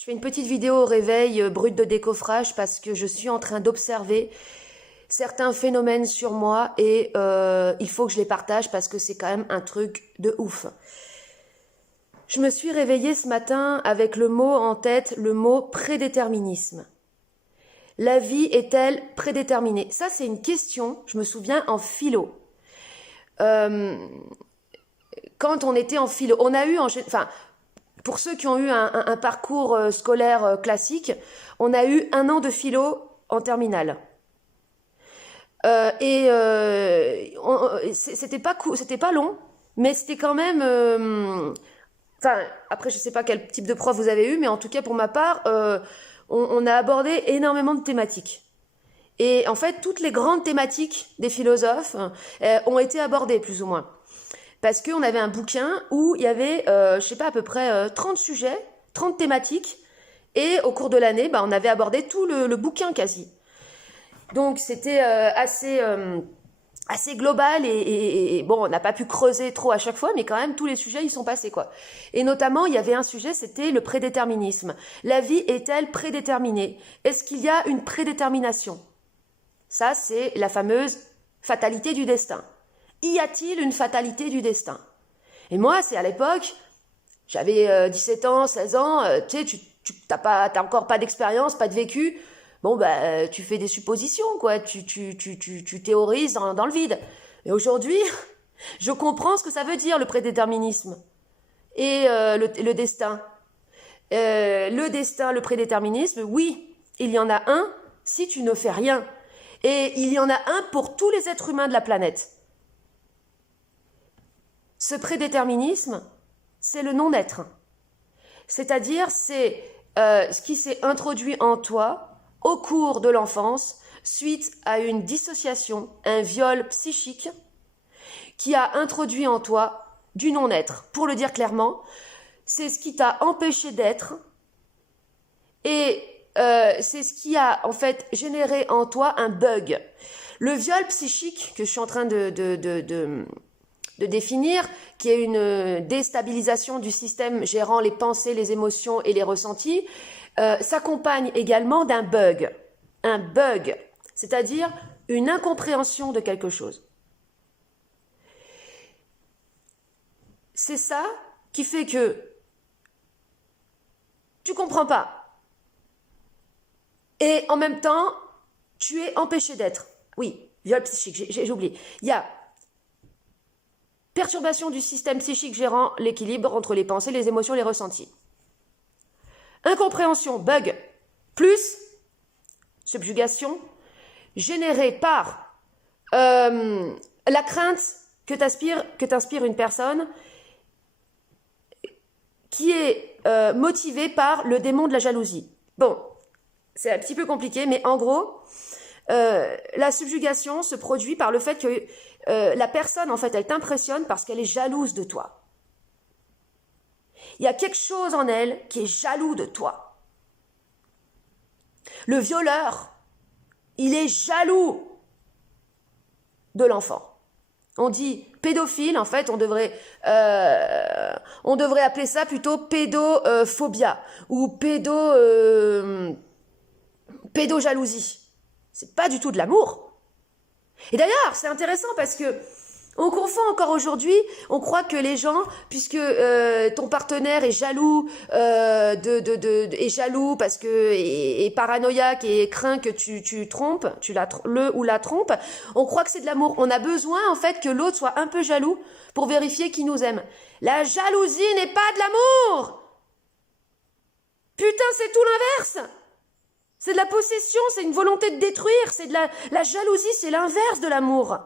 Je fais une petite vidéo au réveil brute de décoffrage parce que je suis en train d'observer certains phénomènes sur moi et il faut que je les partage parce que c'est quand même un truc de ouf. Je me suis réveillée ce matin avec le mot en tête, le mot prédéterminisme. La vie est-elle prédéterminée? Ça, c'est une question, je me souviens, en philo. Quand on était en philo, on a eu, enfin, pour ceux qui ont eu un parcours scolaire classique, on a eu 1 an de philo en terminale. C'était pas long, mais c'était quand même. Enfin, après, je sais pas quel type de prof vous avez eu, mais en tout cas pour ma part, on a abordé énormément de thématiques. Et en fait, toutes les grandes thématiques des philosophes ont été abordées plus ou moins. Parce qu'on avait un bouquin où il y avait, je sais pas, à peu près 30 sujets, 30 thématiques. Et au cours de l'année, on avait abordé tout le bouquin quasi. Donc c'était assez global et bon, on n'a pas pu creuser trop à chaque fois, mais quand même tous les sujets ils sont passés quoi. Et notamment il y avait un sujet, c'était le prédéterminisme. La vie est-elle prédéterminée? Est-ce qu'il y a une prédétermination? Ça c'est la fameuse fatalité du destin. Y a-t-il une fatalité du destin? Et moi c'est à l'époque, j'avais 17 ans, 16 ans, tu sais, t'as encore pas d'expérience, pas de vécu. Bon, tu fais des suppositions, quoi. Tu théorises dans le vide. Et aujourd'hui, je comprends ce que ça veut dire, le prédéterminisme. Et le destin. Le destin, le prédéterminisme, oui, il y en a un si tu ne fais rien. Et il y en a un pour tous les êtres humains de la planète. Ce prédéterminisme, c'est le non-être. C'est-à-dire, c'est ce qui s'est introduit en toi au cours de l'enfance, suite à une dissociation, un viol psychique, qui a introduit en toi du non-être. Pour le dire clairement, c'est ce qui t'a empêché d'être et c'est ce qui a en fait généré en toi un bug. Le viol psychique que je suis en train de définir, qui est une déstabilisation du système gérant les pensées, les émotions et les ressentis, s'accompagne également d'un bug. Un bug, c'est-à-dire une incompréhension de quelque chose. C'est ça qui fait que tu comprends pas. Et en même temps, tu es empêché d'être. Oui, viol psychique, j'ai oublié. Il y a perturbation du système psychique gérant l'équilibre entre les pensées, les émotions et les ressentis. Incompréhension, bug, plus subjugation, générée par la crainte que t'inspire une personne qui est motivée par le démon de la jalousie. Bon, c'est un petit peu compliqué, mais en gros, la subjugation se produit par le fait que la personne, en fait, elle t'impressionne parce qu'elle est jalouse de toi. Il y a quelque chose en elle qui est jaloux de toi. Le violeur, il est jaloux de l'enfant. On dit pédophile, en fait, on devrait appeler ça plutôt pédophobia ou pédojalousie. C'est pas du tout de l'amour. Et d'ailleurs, c'est intéressant parce que on confond encore aujourd'hui, on croit que les gens, puisque ton partenaire est jaloux, est jaloux parce que est paranoïaque et craint que tu trompes, le ou la trompes, on croit que c'est de l'amour. On a besoin en fait que l'autre soit un peu jaloux pour vérifier qu'il nous aime. La jalousie n'est pas de l'amour. Putain, c'est tout l'inverse. C'est de la possession, c'est une volonté de détruire, c'est de la jalousie, c'est l'inverse de l'amour.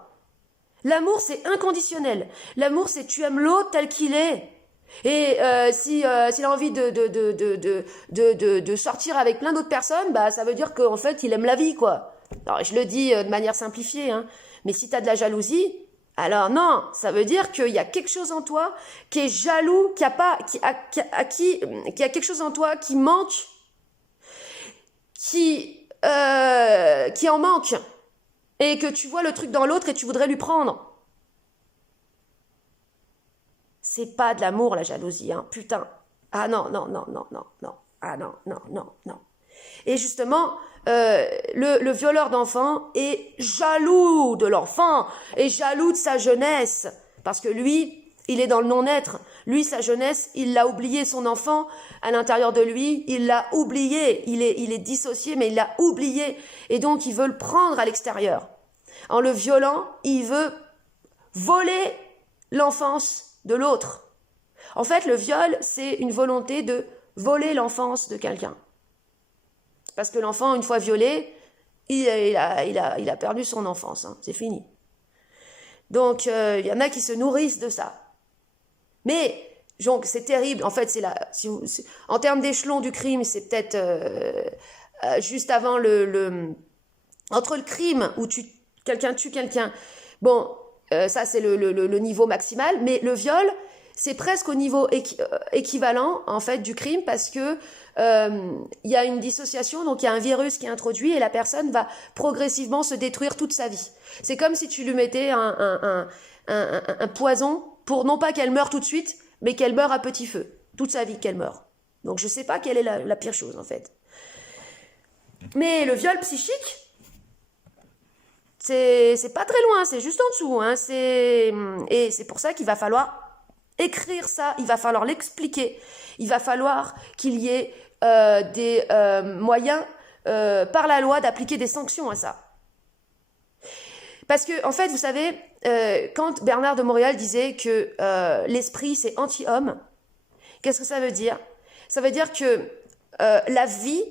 L'amour, c'est inconditionnel. L'amour, c'est tu aimes l'autre tel qu'il est. Et s'il a envie de sortir avec plein d'autres personnes, ça veut dire qu'en fait, il aime la vie, quoi. Alors, je le dis de manière simplifiée, hein. Mais si tu as de la jalousie, alors non, ça veut dire qu'il y a quelque chose en toi qui est jaloux, qui a quelque chose en toi qui manque, qui en manque. Et que tu vois le truc dans l'autre et tu voudrais lui prendre. C'est pas de l'amour, la jalousie, hein, putain. Ah non, non, non, non, non, non. Ah non, non, non, non. Et justement, le violeur d'enfant est jaloux de l'enfant, est jaloux de sa jeunesse, parce que lui, il est dans le non-être. Lui, sa jeunesse, il l'a oublié, son enfant, à l'intérieur de lui, il l'a oublié. Il est dissocié, mais il l'a oublié. Et donc, il veut le prendre à l'extérieur. En le violant, il veut voler l'enfance de l'autre. En fait, le viol, c'est une volonté de voler l'enfance de quelqu'un. Parce que l'enfant, une fois violé, il a perdu son enfance. Hein, c'est fini. Donc, il y en a qui se nourrissent de ça. Mais, donc, c'est terrible. En fait, en termes d'échelon du crime, c'est peut-être juste avant entre le crime où quelqu'un tue quelqu'un. Bon, ça, c'est le niveau maximal. Mais le viol, c'est presque au niveau équivalent, en fait, du crime parce que il y a une dissociation, donc il y a un virus qui est introduit et la personne va progressivement se détruire toute sa vie. C'est comme si tu lui mettais un poison pour non pas qu'elle meure tout de suite, mais qu'elle meure à petit feu. Toute sa vie qu'elle meure. Donc je sais pas quelle est la pire chose, en fait. Mais le viol psychique, c'est pas très loin, c'est juste en dessous. Hein, et c'est pour ça qu'il va falloir écrire ça, il va falloir l'expliquer, il va falloir qu'il y ait des moyens par la loi d'appliquer des sanctions à ça. Parce que, en fait, vous savez, quand Bernard de Montréal disait que l'esprit c'est anti-homme, qu'est-ce que ça veut dire? Ça veut dire que la vie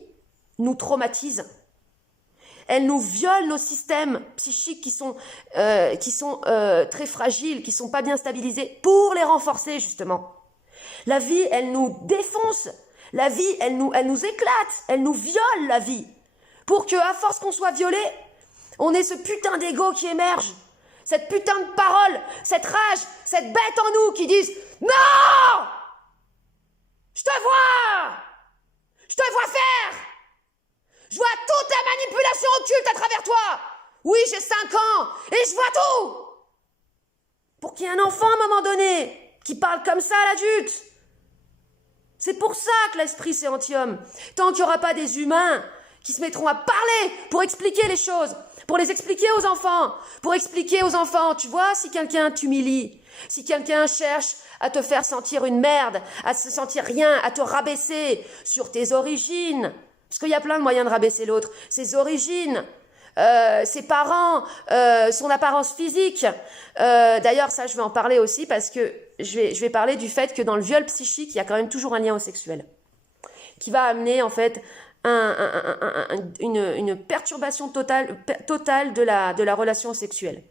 nous traumatise. Elle nous viole nos systèmes psychiques qui sont très fragiles, qui sont pas bien stabilisés, pour les renforcer justement. La vie, elle nous défonce. La vie, elle nous éclate. Elle nous viole, la vie. Pour que, à force qu'on soit violé, on ait ce putain d'ego qui émerge. Cette putain de parole, cette rage, cette bête en nous qui disent « Non ! Je te vois ! Je te vois faire ! Je vois toute la manipulation occulte à travers toi. Oui, j'ai 5 ans et je vois tout. » Pour qu'il y ait un enfant à un moment donné qui parle comme ça à l'adulte. C'est pour ça que l'esprit c'est anti-homme. Tant qu'il n'y aura pas des humains qui se mettront à parler pour expliquer les choses, pour les expliquer aux enfants, pour expliquer aux enfants, tu vois, si quelqu'un t'humilie, si quelqu'un cherche à te faire sentir une merde, à se sentir rien, à te rabaisser sur tes origines, parce qu'il y a plein de moyens de rabaisser l'autre, ses origines, ses parents, son apparence physique. D'ailleurs, ça, je vais en parler aussi parce que je vais parler du fait que dans le viol psychique, il y a quand même toujours un lien au sexuel qui va amener en fait une perturbation totale de la relation sexuelle.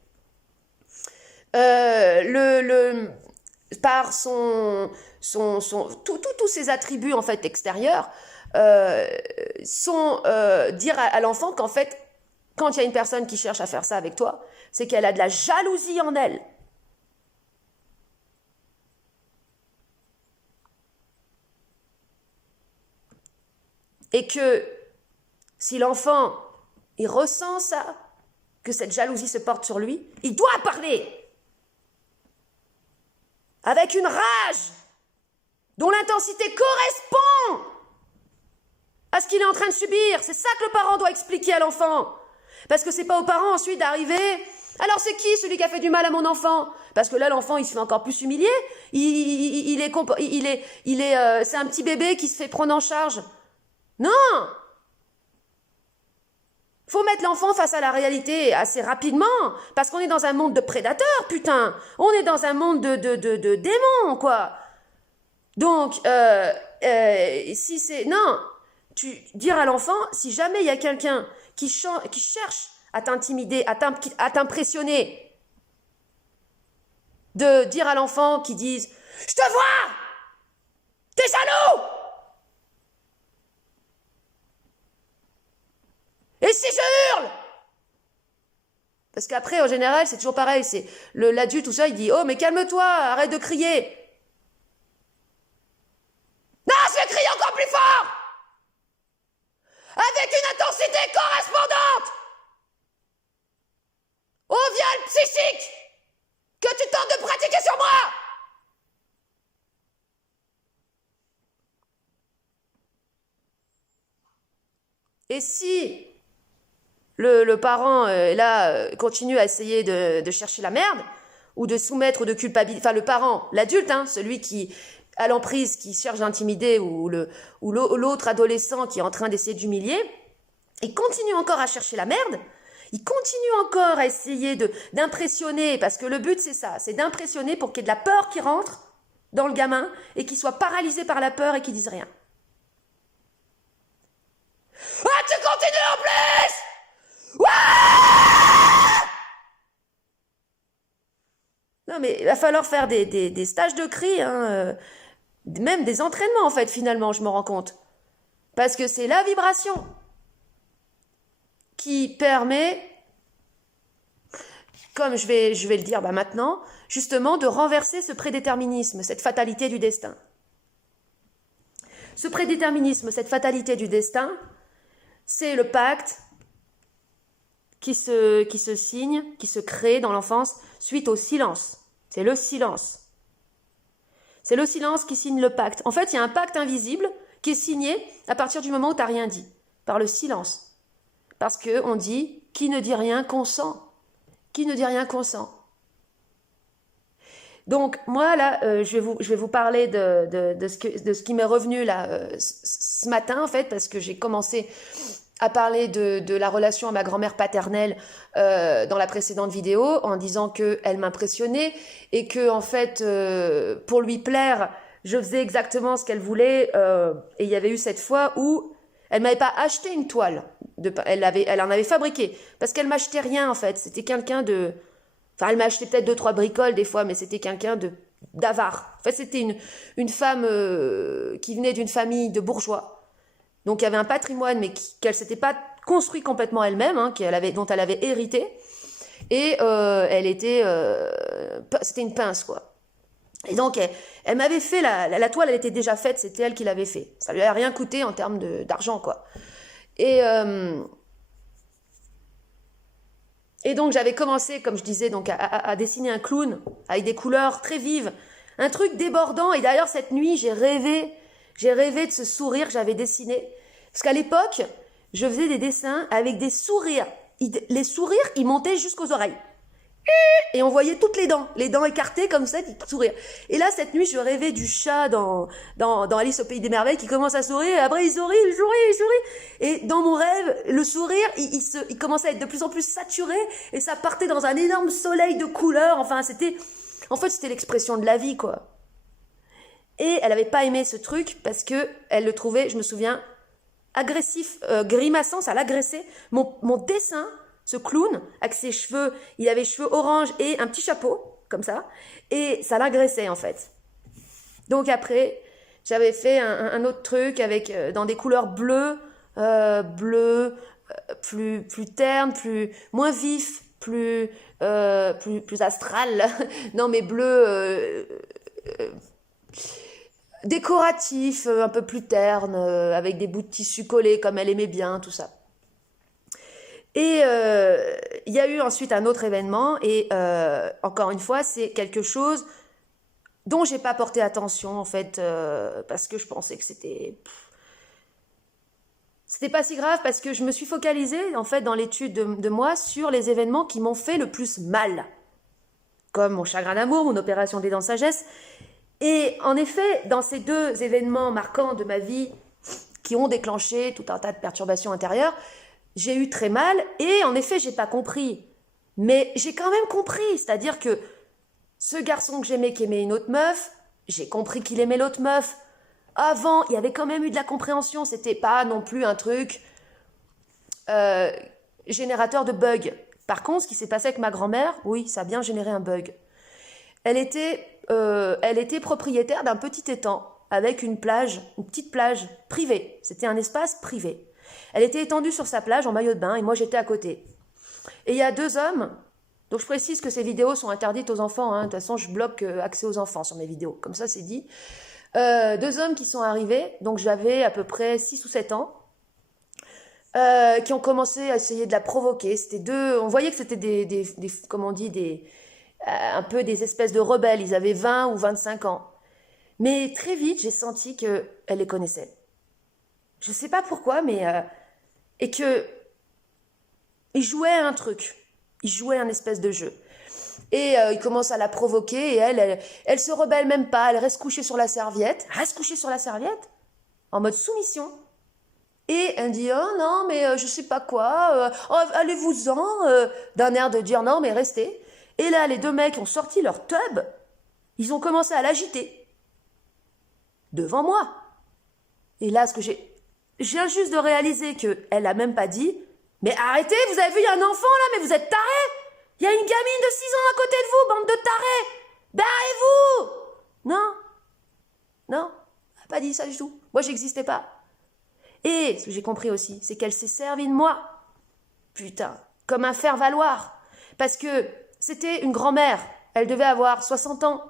Par tous ses attributs en fait extérieurs sont dire à l'enfant qu'en fait, quand il y a une personne qui cherche à faire ça avec toi, c'est qu'elle a de la jalousie en elle. Et que si l'enfant, il ressent ça, que cette jalousie se porte sur lui, il doit parler avec une rage dont l'intensité correspond à ce qu'il est en train de subir. C'est ça que le parent doit expliquer à l'enfant. Parce que c'est pas aux parents ensuite d'arriver. Alors c'est qui celui qui a fait du mal à mon enfant? Parce que là l'enfant il se fait encore plus humilier. C'est un petit bébé qui se fait prendre en charge. Non! Faut mettre l'enfant face à la réalité assez rapidement, parce qu'on est dans un monde de prédateurs, putain. On est dans un monde de démons, quoi. Donc, si c'est... Non, dire à l'enfant, si jamais il y a quelqu'un qui cherche à t'intimider, à t'impressionner, de dire à l'enfant qui dise « Je te vois! T'es jaloux! Et si je hurle ?» Parce qu'après, en général, c'est toujours pareil. C'est l'adulte tout ça, il dit « Oh, mais calme-toi, arrête de crier. » Non, je vais crier encore plus fort! Avec une intensité correspondante au viol psychique que tu tentes de pratiquer sur moi! Et si le parent, là, continue à essayer de chercher la merde, ou de soumettre ou de culpabiliser, enfin le parent, l'adulte, hein, celui qui a l'emprise, qui cherche d'intimider, ou l'autre adolescent qui est en train d'essayer d'humilier, il continue encore à chercher la merde, il continue encore à essayer d'impressionner, parce que le but c'est ça, c'est d'impressionner pour qu'il y ait de la peur qui rentre dans le gamin, et qu'il soit paralysé par la peur et qu'il dise rien. Ah, tu continues en plus! Ouais! Non mais il va falloir faire des stages de cri, hein, même des entraînements en fait finalement, je me rends compte. Parce que c'est la vibration qui permet, comme je vais le dire maintenant, justement de renverser ce prédéterminisme, cette fatalité du destin. Ce prédéterminisme, cette fatalité du destin, c'est le pacte qui se signe, qui se crée dans l'enfance suite au silence. C'est le silence. C'est le silence qui signe le pacte. En fait, il y a un pacte invisible qui est signé à partir du moment où tu n'as rien dit, par le silence. Parce qu'on dit, qui ne dit rien consent. Qui ne dit rien consent. Donc, moi, là, je vais vous parler de ce qui m'est revenu là, ce matin, en fait, parce que j'ai commencé à parler de la relation à ma grand-mère paternelle dans la précédente vidéo, en disant qu'elle m'impressionnait et que, en fait, pour lui plaire, je faisais exactement ce qu'elle voulait. Et il y avait eu cette fois où elle m'avait pas acheté une toile, elle en avait fabriqué, parce qu'elle m'achetait rien, en fait. C'était quelqu'un de... Enfin, elle m'a acheté peut-être 2-3 bricoles des fois, mais c'était quelqu'un d'avare. En fait, c'était une femme qui venait d'une famille de bourgeois. Donc, il y avait un patrimoine, mais qu'elle s'était pas construit complètement elle-même, hein, dont elle avait hérité. Et c'était une pince, quoi. Et donc, elle m'avait fait, la toile, elle était déjà faite, c'était elle qui l'avait fait. Ça lui a rien coûté en termes d'argent, quoi. Et donc, j'avais commencé, comme je disais, donc, à dessiner un clown avec des couleurs très vives. Un truc débordant. Et d'ailleurs, cette nuit, j'ai rêvé de ce sourire que j'avais dessiné. Parce qu'à l'époque, je faisais des dessins avec des sourires. Les sourires, ils montaient jusqu'aux oreilles. Et on voyait toutes les dents écartées comme ça, qui sourire. Et là, cette nuit, je rêvais du chat dans Alice au Pays des Merveilles qui commence à sourire, et après il sourit. Et dans mon rêve, le sourire, il commençait à être de plus en plus saturé, et ça partait dans un énorme soleil de couleurs. Enfin, c'était l'expression de la vie, quoi. Et elle avait pas aimé ce truc parce que elle le trouvait, je me souviens, agressif, grimaçant, ça l'agressait. Mon dessin, ce clown, avec ses cheveux, il avait cheveux orange et un petit chapeau, comme ça, et ça l'agressait en fait. Donc après, j'avais fait un autre truc avec dans des couleurs bleues, plus ternes, moins vif, plus astral. Non mais bleu décoratif, un peu plus terne, avec des bouts de tissu collés comme elle aimait bien, tout ça. Et il y a eu ensuite un autre événement, et encore une fois, c'est quelque chose dont j'ai pas porté attention, en fait, parce que je pensais que c'était pas si grave, parce que je me suis focalisée, en fait, dans l'étude de moi, sur les événements qui m'ont fait le plus mal. Comme mon chagrin d'amour, mon opération des dents de sagesse. Et en effet, dans ces deux événements marquants de ma vie, qui ont déclenché tout un tas de perturbations intérieures, j'ai eu très mal, et en effet, j'ai pas compris. Mais j'ai quand même compris, c'est-à-dire que ce garçon que j'aimais, qui aimait une autre meuf, j'ai compris qu'il aimait l'autre meuf. Avant, il y avait quand même eu de la compréhension, c'était pas non plus un truc générateur de bugs. Par contre, ce qui s'est passé avec ma grand-mère, oui, ça a bien généré un bug. Elle était propriétaire d'un petit étang avec une petite plage privée. C'était un espace privé. Elle était étendue sur sa plage en maillot de bain et moi j'étais à côté. Et il y a deux hommes, donc je précise que ces vidéos sont interdites aux enfants, hein. De toute façon je bloque accès aux enfants sur mes vidéos, comme ça c'est dit. Deux hommes qui sont arrivés, donc j'avais à peu près 6 ou 7 ans, qui ont commencé à essayer de la provoquer. On voyait que c'était comment on dit, un peu des espèces de rebelles. Ils avaient 20 ou 25 ans. Mais très vite, j'ai senti qu'elle les connaissait. Je sais pas pourquoi, mais et que il jouait un truc, il jouait un espèce de jeu. Et il commence à la provoquer et elle se rebelle même pas, elle reste couchée sur la serviette, en mode soumission. Et elle dit oh non mais je sais pas quoi, oh, allez-vous-en, d'un air de dire non mais restez. Et là les deux mecs ont sorti leur tub, ils ont commencé à l'agiter devant moi. Et là ce que je viens juste de réaliser que elle a même pas dit mais arrêtez, vous avez vu il y a un enfant là, mais vous êtes tarés. Il y a une gamine de 6 ans à côté de vous, bande de tarés. Barrez-vous. Non, non, elle n'a pas dit ça du tout. Moi j'existais pas. Et ce que j'ai compris aussi, c'est qu'elle s'est servie de moi. Putain, comme un faire-valoir. Parce que c'était une grand-mère. Elle devait avoir 60 ans.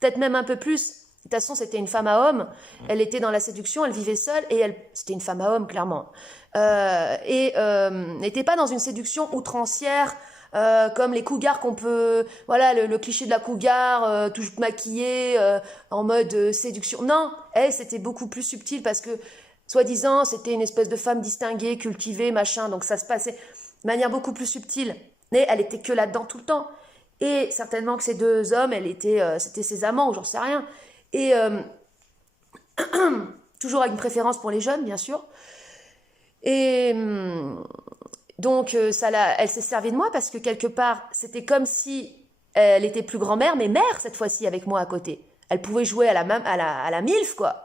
Peut-être même un peu plus. De toute façon, c'était une femme à homme. Elle était dans la séduction, elle vivait seule. Et c'était une femme à homme, clairement. N'était pas dans une séduction outrancière, comme les cougars qu'on peut... Voilà, le cliché de la cougar, toute maquillée, en mode séduction. Non, elle, c'était beaucoup plus subtil parce que soi-disant, c'était une espèce de femme distinguée, cultivée, machin, donc ça se passait de manière beaucoup plus subtile. Mais elle était que là-dedans tout le temps. Et certainement que ces deux hommes, c'était ses amants, ou j'en sais rien. Et toujours avec une préférence pour les jeunes, bien sûr. Et donc, elle s'est servie de moi parce que quelque part, c'était comme si elle était plus grand-mère, mais mère cette fois-ci avec moi à côté. Elle pouvait jouer à la MILF, quoi.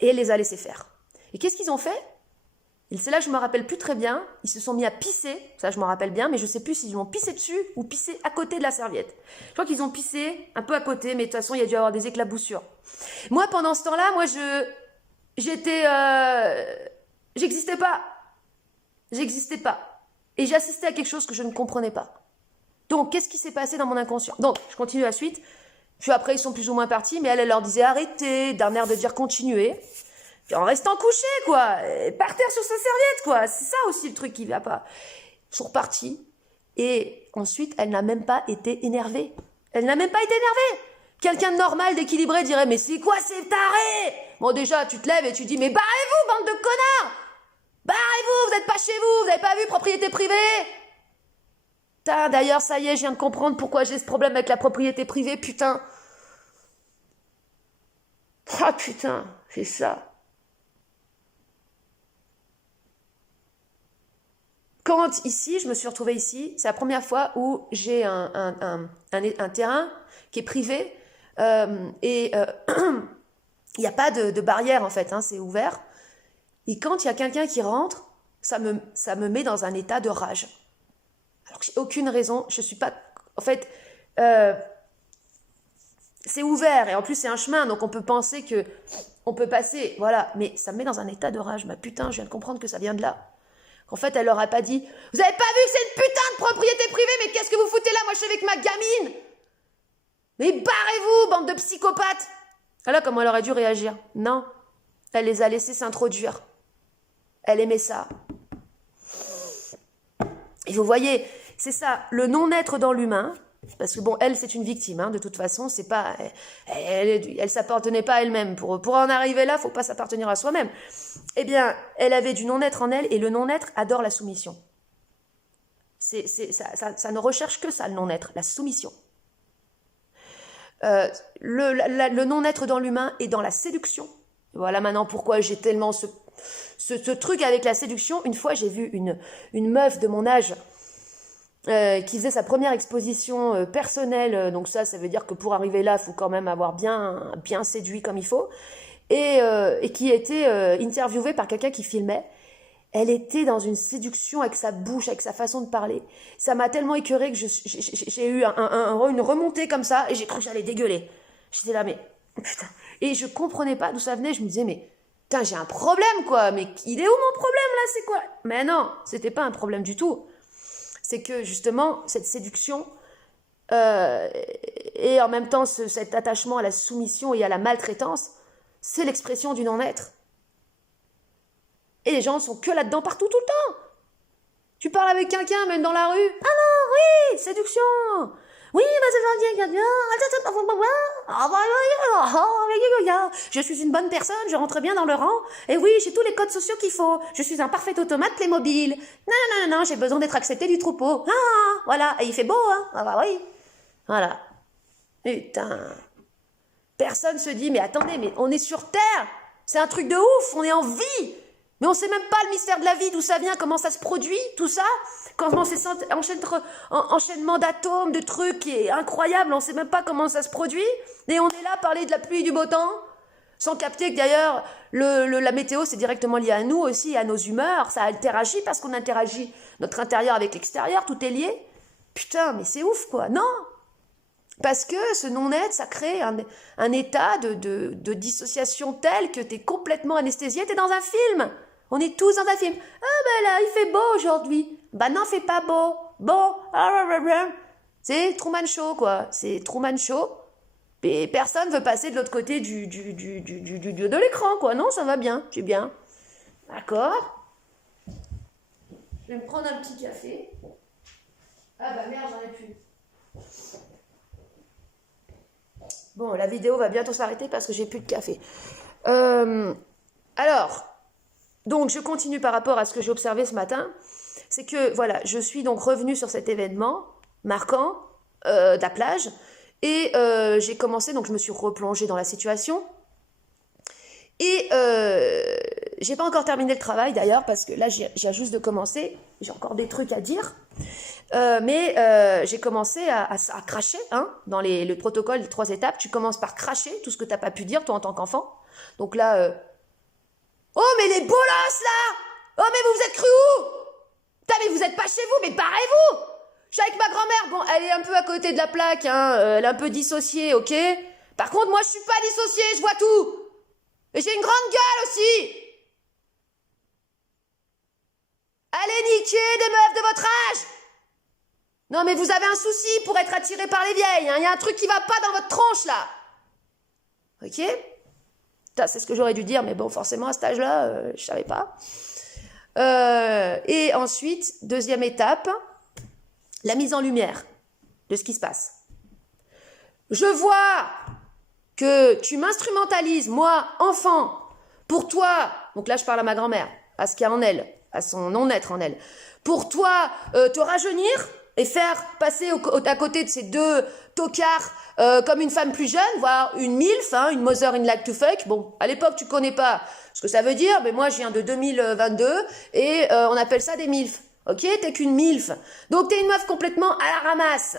Et elle les a laissés faire. Et qu'est-ce qu'ils ont fait? C'est là que je me rappelle plus très bien. Ils se sont mis à pisser, ça je me rappelle bien, mais je sais plus s'ils ont pissé dessus ou pissé à côté de la serviette. Je crois qu'ils ont pissé un peu à côté, mais de toute façon il y a dû avoir des éclaboussures. Moi pendant ce temps-là, j'existais pas. J'existais pas. Et j'assistais à quelque chose que je ne comprenais pas. Donc qu'est-ce qui s'est passé dans mon inconscient? Donc je continue la suite. Puis après, ils sont plus ou moins partis, mais elle leur disait arrêtez, d'un air de dire continuez. Puis en restant couché, quoi. Et par terre sur sa serviette, quoi. C'est ça aussi le truc qui va pas. Ils sont repartis. Et ensuite, elle n'a même pas été énervée. Elle n'a même pas été énervée. Quelqu'un de normal, d'équilibré dirait mais c'est quoi ces tarés? Bon, déjà, tu te lèves et tu dis mais barrez-vous, bande de connards. Barrez-vous, vous n'êtes pas chez vous, vous n'avez pas vu propriété privée? Putain, d'ailleurs, ça y est, je viens de comprendre pourquoi j'ai ce problème avec la propriété privée, putain. Ah putain, c'est ça. Quand ici, je me suis retrouvée ici, c'est la première fois où j'ai un terrain qui est privé et il n'y a pas de barrière en fait, hein, c'est ouvert. Et quand il y a quelqu'un qui rentre, ça me met dans un état de rage. Alors que j'ai aucune raison, je suis pas... En fait, c'est ouvert et en plus c'est un chemin, donc on peut penser que on peut passer, voilà. Mais ça me met dans un état de rage. Ma putain, je viens de comprendre que ça vient de là. En fait, elle leur a pas dit « Vous avez pas vu que c'est une putain de propriété privée, mais qu'est-ce que vous foutez là? Moi, je suis avec ma gamine !» Mais barrez-vous, bande de psychopathes! Voilà comment elle aurait dû réagir. Non, elle les a laissés s'introduire. Elle aimait ça. Et vous voyez, c'est ça, le non-être dans l'humain, parce que bon, elle, c'est une victime, hein, de toute façon, c'est pas, elle s'appartenait pas à elle-même. Pour en arriver là, faut pas s'appartenir à soi-même. Eh bien, elle avait du non-être en elle, et le non-être adore la soumission. Ça ne recherche que ça, le non-être, la soumission. Le non-être dans l'humain et dans la séduction. Voilà maintenant pourquoi j'ai tellement ce truc avec la séduction. Une fois, j'ai vu une meuf de mon âge qui faisait sa première exposition personnelle. Donc ça veut dire que pour arriver là, il faut quand même avoir bien séduit comme il faut. Et qui était interviewée par quelqu'un qui filmait. Elle était dans une séduction avec sa bouche, avec sa façon de parler. Ça m'a tellement écœurée que j'ai eu une remontée comme ça et j'ai cru que j'allais dégueuler. J'étais là, mais putain. Et je comprenais pas d'où ça venait. Je me disais, mais putain, j'ai un problème, quoi. Mais il est où mon problème, là? C'est quoi? Mais non, c'était pas un problème du tout. C'est que, justement, cette séduction et en même temps cet attachement à la soumission et à la maltraitance, c'est l'expression du non-être. Et les gens sont que là-dedans partout, tout le temps. Tu parles avec quelqu'un, même dans la rue. Ah non, oui, séduction. Oui, je suis une bonne personne, je rentre bien dans le rang. Et oui, j'ai tous les codes sociaux qu'il faut. Je suis un parfait automate Playmobil. Non, non, non, non, j'ai besoin d'être accepté du troupeau. Ah, voilà. Et il fait beau, hein. Ah bah oui. Voilà. Putain. Personne se dit, mais attendez, mais on est sur Terre. C'est un truc de ouf, on est en vie. Mais on sait même pas le mystère de la vie, d'où ça vient, comment ça se produit, tout ça. Comment c'est enchaînement d'atomes, de trucs qui est incroyable, on sait même pas comment ça se produit. Et on est là à parler de la pluie et du beau temps, sans capter que d'ailleurs, la météo, c'est directement lié à nous aussi, à nos humeurs. Ça interagit parce qu'on interagit notre intérieur avec l'extérieur, tout est lié. Putain, mais c'est ouf, quoi. Non! Parce que ce non-être, ça crée un état de dissociation tel que t'es complètement anesthésié, t'es dans un film. On est tous dans un film. Ah ben là, il fait beau aujourd'hui. Bah non, fait pas beau. Bon. C'est Truman Show, quoi. C'est Truman Show. Et personne veut passer de l'autre côté de l'écran, quoi. Non, ça va bien. J'ai bien. D'accord. Je vais me prendre un petit café. Ah bah merde, j'en ai plus. Bon, la vidéo va bientôt s'arrêter parce que j'ai plus de café. Alors, donc je continue par rapport à ce que j'ai observé ce matin. C'est que, voilà, je suis donc revenue sur cet événement marquant de la plage. Et j'ai commencé, donc je me suis replongée dans la situation. Et j'ai pas encore terminé le travail d'ailleurs, parce que là, j'ai juste de commencer. J'ai encore des trucs à dire. Mais j'ai commencé à cracher, hein, dans le protocole des 3 étapes. Tu commences par cracher tout ce que tu n'as pas pu dire, toi, en tant qu'enfant. Donc là, oh, mais les bolosses, là! Oh, mais vous êtes cru où? Putain, mais vous êtes pas chez vous, mais barrez-vous! Je suis avec ma grand-mère. Bon, elle est un peu à côté de la plaque, hein. Elle est un peu dissociée, ok? Par contre, moi, je suis pas dissociée, je vois tout. Et j'ai une grande gueule aussi. Allez niquer des meufs de votre âge! Non, mais vous avez un souci pour être attiré par les vieilles, hein. Il y a un truc qui va pas dans votre tronche, là. Ok? C'est ce que j'aurais dû dire, mais bon, forcément, à cet âge-là, je savais pas. Et ensuite, deuxième étape, la mise en lumière de ce qui se passe. Je vois que tu m'instrumentalises, moi, enfant, pour toi, donc là, je parle à ma grand-mère, à ce qu'il y a en elle, à son non-être en elle, pour toi, te rajeunir et faire passer à côté de ces 2 tocards comme une femme plus jeune, voire une MILF, hein, une Mother in Like to Fuck. Bon, à l'époque, tu connais pas ce que ça veut dire, mais moi, je viens de 2022 et on appelle ça des MILF. Ok? T'es qu'une MILF. Donc, t'es une meuf complètement à la ramasse.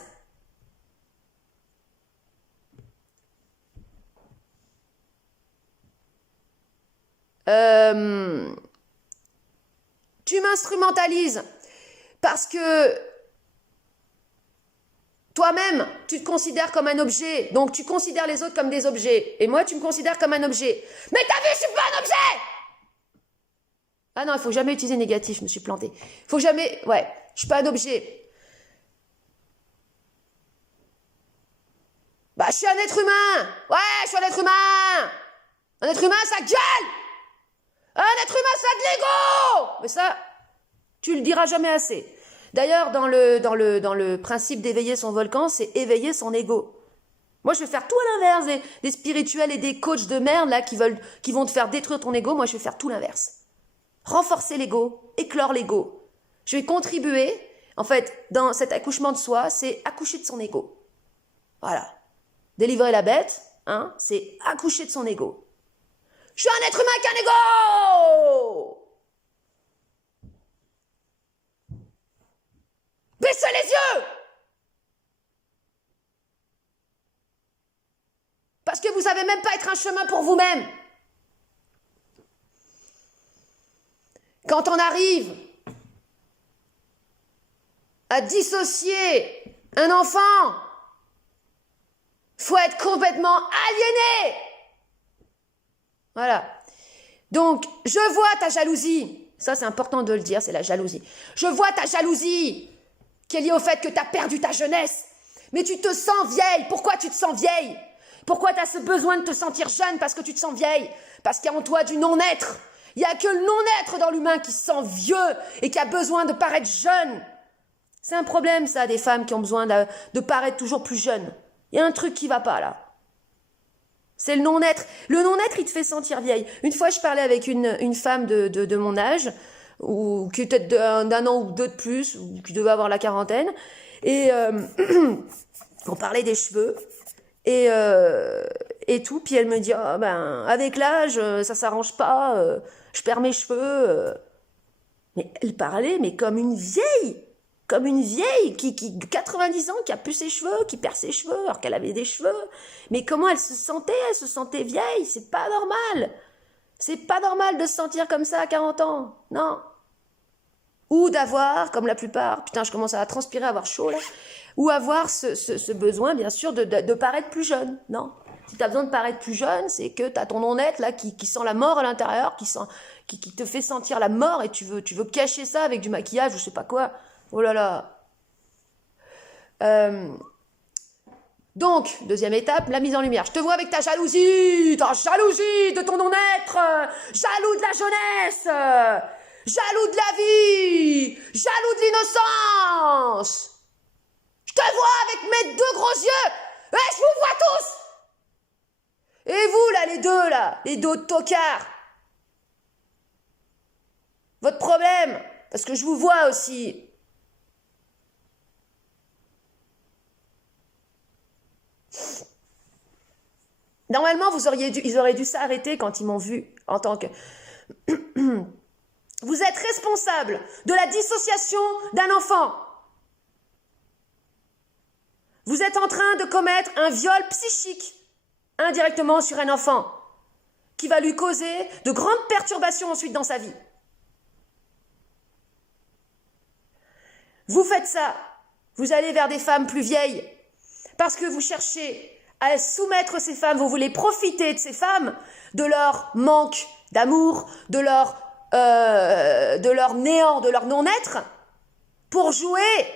Tu m'instrumentalises parce que toi-même, tu te considères comme un objet, donc tu considères les autres comme des objets. Et moi, tu me considères comme un objet. Mais t'as vu, je suis pas un objet! Ah non, il faut jamais utiliser négatif, je me suis plantée. Il faut jamais... Ouais, je suis pas un objet. Bah, je suis un être humain! Ouais, je suis un être humain! Un être humain, ça gueule! Un être humain, ça a de l'ego! Mais ça, tu le diras jamais assez. D'ailleurs, dans le principe d'éveiller son volcan, c'est éveiller son ego. Moi, je vais faire tout à l'inverse des spirituels et des coachs de merde là qui vont te faire détruire ton ego. Moi, je vais faire tout l'inverse. Renforcer l'ego, éclore l'ego. Je vais contribuer, en fait, dans cet accouchement de soi, c'est accoucher de son ego. Voilà. Délivrer la bête, hein, c'est accoucher de son ego. Je suis un être humain qui a un ego! Baissez les yeux! Parce que vous savez même pas être un chemin pour vous-même. Quand on arrive à dissocier un enfant, faut être complètement aliéné. Voilà. Donc, je vois ta jalousie. Ça, c'est important de le dire, c'est la jalousie. Je vois ta jalousie qui est liée au fait que tu as perdu ta jeunesse. Mais tu te sens vieille. Pourquoi tu te sens vieille? Pourquoi tu as ce besoin de te sentir jeune? Parce que tu te sens vieille. Parce qu'il y a en toi du non-être. Il n'y a que le non-être dans l'humain qui se sent vieux et qui a besoin de paraître jeune. C'est un problème, ça, des femmes qui ont besoin de paraître toujours plus jeunes. Il y a un truc qui va pas, là. C'est le non-être. Le non-être, il te fait sentir vieille. Une fois, je parlais avec une femme de mon âge, ou qui était d'un an ou deux de plus, ou qui devait avoir la quarantaine, et on parlait des cheveux, et tout, puis elle me dit, ah, ben, avec l'âge, ça s'arrange pas, je perds mes cheveux. Mais elle parlait, mais comme une vieille qui 90 ans, qui a plus ses cheveux, qui perd ses cheveux, alors qu'elle avait des cheveux. Mais comment elle se sentait? Elle se sentait vieille, c'est pas normal. C'est pas normal de se sentir comme ça à 40 ans, non. Ou d'avoir, comme la plupart, putain, je commence à transpirer, à avoir chaud là, ou avoir ce besoin, bien sûr, de paraître plus jeune, non. Si tu as besoin de paraître plus jeune, c'est que tu as ton non-être là qui sent la mort à l'intérieur, qui te fait sentir la mort et tu veux cacher ça avec du maquillage ou je sais pas quoi. Oh là là. Donc, deuxième étape, la mise en lumière. Je te vois avec ta jalousie de ton non-être, jaloux de la jeunesse, jaloux de la vie, jaloux de l'innocence. Je te vois avec mes deux gros yeux, et je vous vois tous. Et vous, là, les deux tocards. Votre problème, parce que je vous vois aussi. Normalement, ils auraient dû s'arrêter quand ils m'ont vu en tant que... Vous êtes responsable de la dissociation d'un enfant. Vous êtes en train de commettre un viol psychique indirectement sur un enfant qui va lui causer de grandes perturbations ensuite dans sa vie. Vous faites ça, vous allez vers des femmes plus vieilles parce que vous cherchez à soumettre ces femmes, vous voulez profiter de ces femmes, de leur manque d'amour, de leur néant, de leur non-être, pour jouer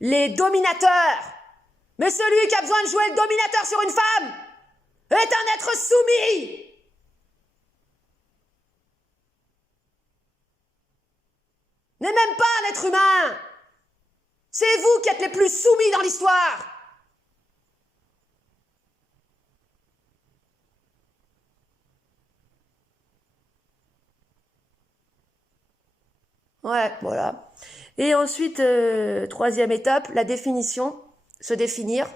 les dominateurs. Mais celui qui a besoin de jouer le dominateur sur une femme est un être soumis. N'est même pas un être humain. C'est vous qui êtes les plus soumis dans l'histoire. Ouais, voilà. Et ensuite, troisième étape, la définition, se définir.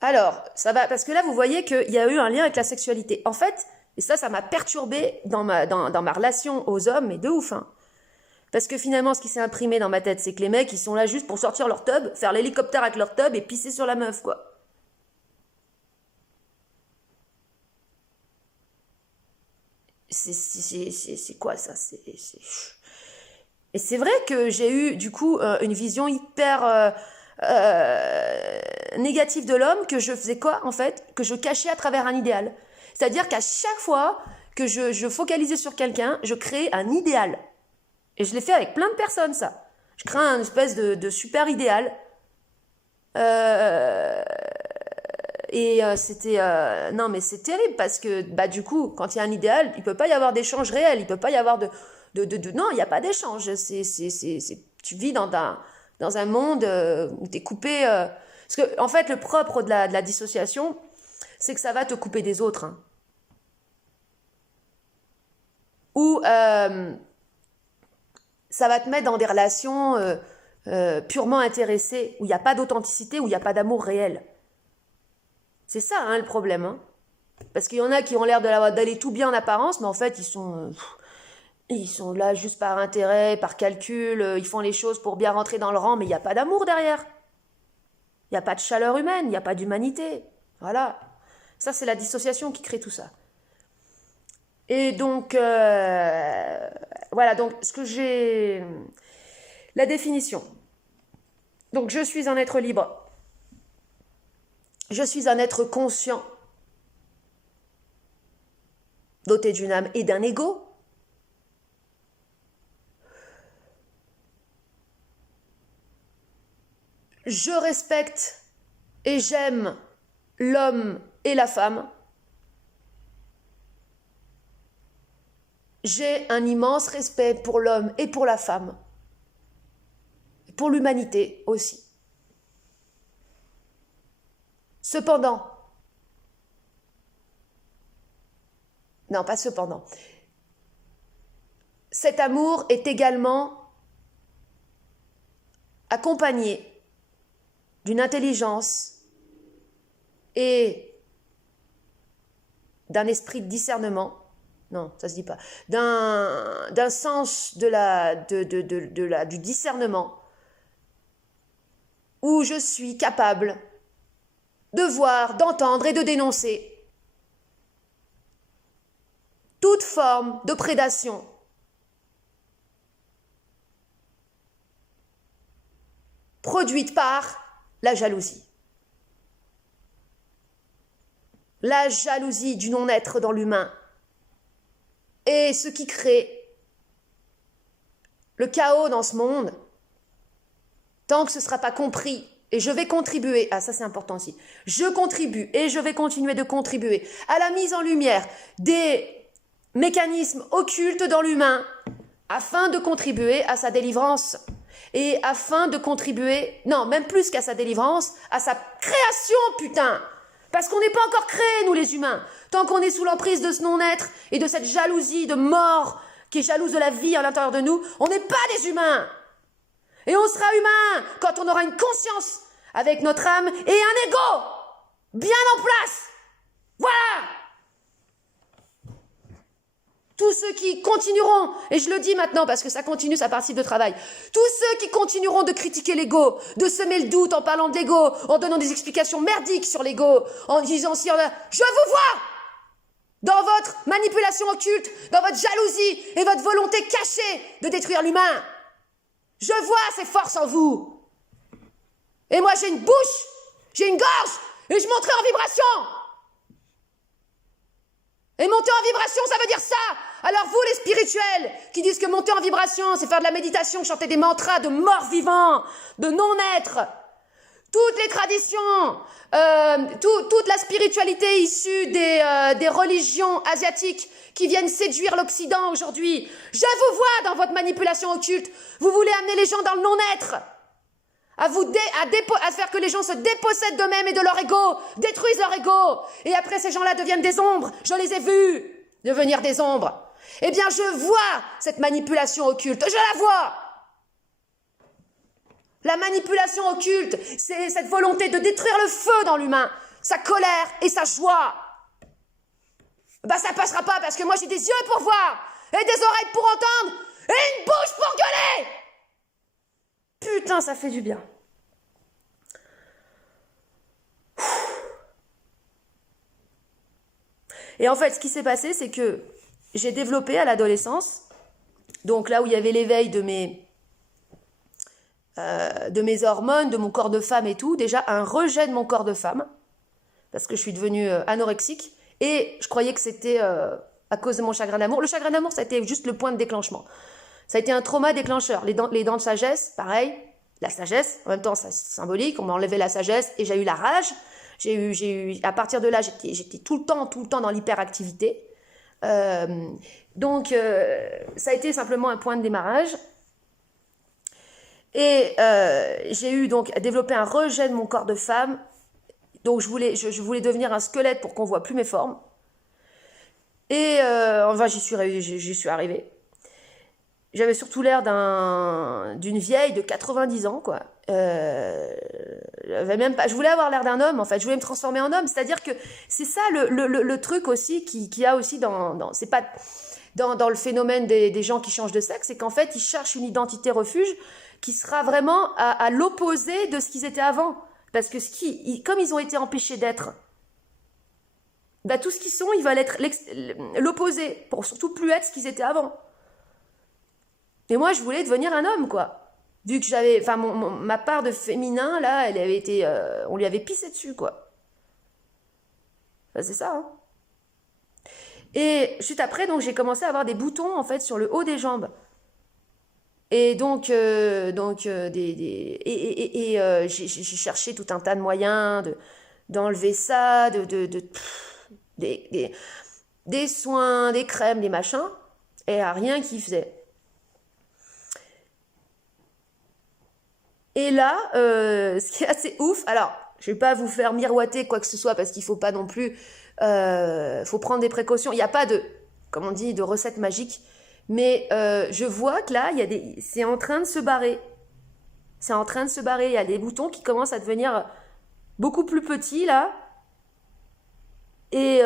Alors, ça va, parce que là, vous voyez qu'il y a eu un lien avec la sexualité. En fait, et ça m'a perturbée dans ma relation aux hommes, mais de ouf, hein. Parce que finalement, ce qui s'est imprimé dans ma tête, c'est que les mecs, ils sont là juste pour sortir leur tub, faire l'hélicoptère avec leur tub et pisser sur la meuf, quoi. C'est quoi ça? Et c'est vrai que j'ai eu du coup une vision hyper négative de l'homme que je faisais quoi en fait? Que je cachais à travers un idéal. C'est-à-dire qu'à chaque fois que je focalisais sur quelqu'un, je créais un idéal. Et je l'ai fait avec plein de personnes ça. Je crée un espèce de super idéal. Euh, c'était non mais c'est terrible parce que bah du coup quand il y a un idéal il peut pas y avoir d'échange réel, il peut pas y avoir non il y a pas d'échange, tu vis dans un monde où t'es coupé parce que en fait le propre de la dissociation c'est que ça va te couper des autres, hein. Ou ça va te mettre dans des relations purement intéressées où il n'y a pas d'authenticité, où il n'y a pas d'amour réel. C'est ça, hein, le problème, hein. Parce qu'il y en a qui ont l'air d'aller tout bien en apparence, mais en fait, ils sont là juste par intérêt, par calcul, ils font les choses pour bien rentrer dans le rang, mais il n'y a pas d'amour derrière. Il n'y a pas de chaleur humaine, il n'y a pas d'humanité. Voilà. Ça, c'est la dissociation qui crée tout ça. Et donc, voilà, donc, la définition. Donc, je suis un être libre. Je suis un être conscient, doté d'une âme et d'un ego. Je respecte et j'aime l'homme et la femme. j'ai un immense respect pour l'homme et pour la femme, pour l'humanité aussi. Cependant, non pas cependant, cet amour est également accompagné d'une intelligence et d'un esprit de discernement, non, ça se dit pas, d'un sens du discernement, où je suis capable de voir, d'entendre et de dénoncer toute forme de prédation produite par la jalousie. La jalousie du non-être dans l'humain est ce qui crée le chaos dans ce monde, tant que ce ne sera pas compris. Et je vais contribuer, ah ça c'est important aussi, je contribue et je vais continuer de contribuer à la mise en lumière des mécanismes occultes dans l'humain afin de contribuer à sa délivrance et afin de contribuer, non, même plus qu'à sa délivrance, à sa création, putain. Parce qu'on n'est pas encore créés, nous les humains. Tant qu'on est sous l'emprise de ce non-être et de cette jalousie de mort qui est jalouse de la vie à l'intérieur de nous, on n'est pas des humains. Et on sera humain quand on aura une conscience avec notre âme et un ego bien en place. Voilà. Tous ceux qui continueront, et je le dis maintenant parce que ça continue, ça participe de travail, tous ceux qui continueront de critiquer l'ego, de semer le doute en parlant de l'ego, en donnant des explications merdiques sur l'ego, en disant si on a... Je vous vois dans votre manipulation occulte, dans votre jalousie et votre volonté cachée de détruire l'humain. Je vois ces forces en vous. Et moi j'ai une bouche, j'ai une gorge, et je monterai en vibration. Et monter en vibration, ça veut dire ça. Alors vous, les spirituels, qui disent que monter en vibration, c'est faire de la méditation, chanter des mantras de mort-vivant, de non-être, toutes les traditions, toute la spiritualité issue des religions asiatiques qui viennent séduire l'Occident aujourd'hui, je vous vois dans votre manipulation occulte. Vous voulez amener les gens dans le non-être, à faire que les gens se dépossèdent d'eux-mêmes et de leur ego, détruisent leur ego, et après ces gens-là deviennent des ombres. Je les ai vus devenir des ombres. Eh bien, je vois cette manipulation occulte, je la vois. La manipulation occulte, c'est cette volonté de détruire le feu dans l'humain, sa colère et sa joie. Bah ça passera pas parce que moi j'ai des yeux pour voir, et des oreilles pour entendre, et une bouche pour gueuler. Putain, ça fait du bien. Et en fait, ce qui s'est passé, c'est que j'ai développé à l'adolescence, donc là où il y avait l'éveil de mes hormones, de mon corps de femme et tout, déjà un rejet de mon corps de femme, parce que je suis devenue anorexique, et je croyais que c'était à cause de mon chagrin d'amour. Le chagrin d'amour, ça a été juste le point de déclenchement. Ça a été un trauma déclencheur. Les dents de sagesse, pareil. La sagesse, en même temps, c'est symbolique. On m'a enlevé la sagesse et j'ai eu la rage. À partir de là, j'étais tout le temps dans l'hyperactivité. Donc, ça a été simplement un point de démarrage. Et j'ai eu donc développé un rejet de mon corps de femme. Donc, je voulais devenir un squelette pour qu'on voit plus mes formes. Et enfin, j'y suis arrivée. J'avais surtout l'air d'une vieille de 90 ans, quoi. Je voulais avoir l'air d'un homme, en fait. Je voulais me transformer en homme. C'est-à-dire que c'est ça le truc aussi qui a aussi c'est pas dans le phénomène des gens qui changent de sexe, c'est qu'en fait, ils cherchent une identité refuge qui sera vraiment à l'opposé de ce qu'ils étaient avant. Parce que comme ils ont été empêchés d'être, bah, tout ce qu'ils sont, ils veulent être l'opposé, pour surtout plus être ce qu'ils étaient avant. Et moi, je voulais devenir un homme, quoi. Vu que j'avais... Enfin, ma part de féminin, là, elle avait été... on lui avait pissé dessus, quoi. Enfin, c'est ça, hein. Et juste après, donc, j'ai commencé à avoir des boutons, en fait, sur le haut des jambes. Et donc j'ai cherché tout un tas de moyens d'enlever ça, des soins, des crèmes, des machins. et à rien qui faisait. Et là, ce qui est assez ouf, alors, je vais pas vous faire miroiter quoi que ce soit parce qu'il faut pas non plus, faut prendre des précautions. Il n'y a pas de, comme on dit, de recette magique, mais je vois que là, c'est en train de se barrer. C'est en train de se barrer. Il y a des boutons qui commencent à devenir beaucoup plus petits là. Et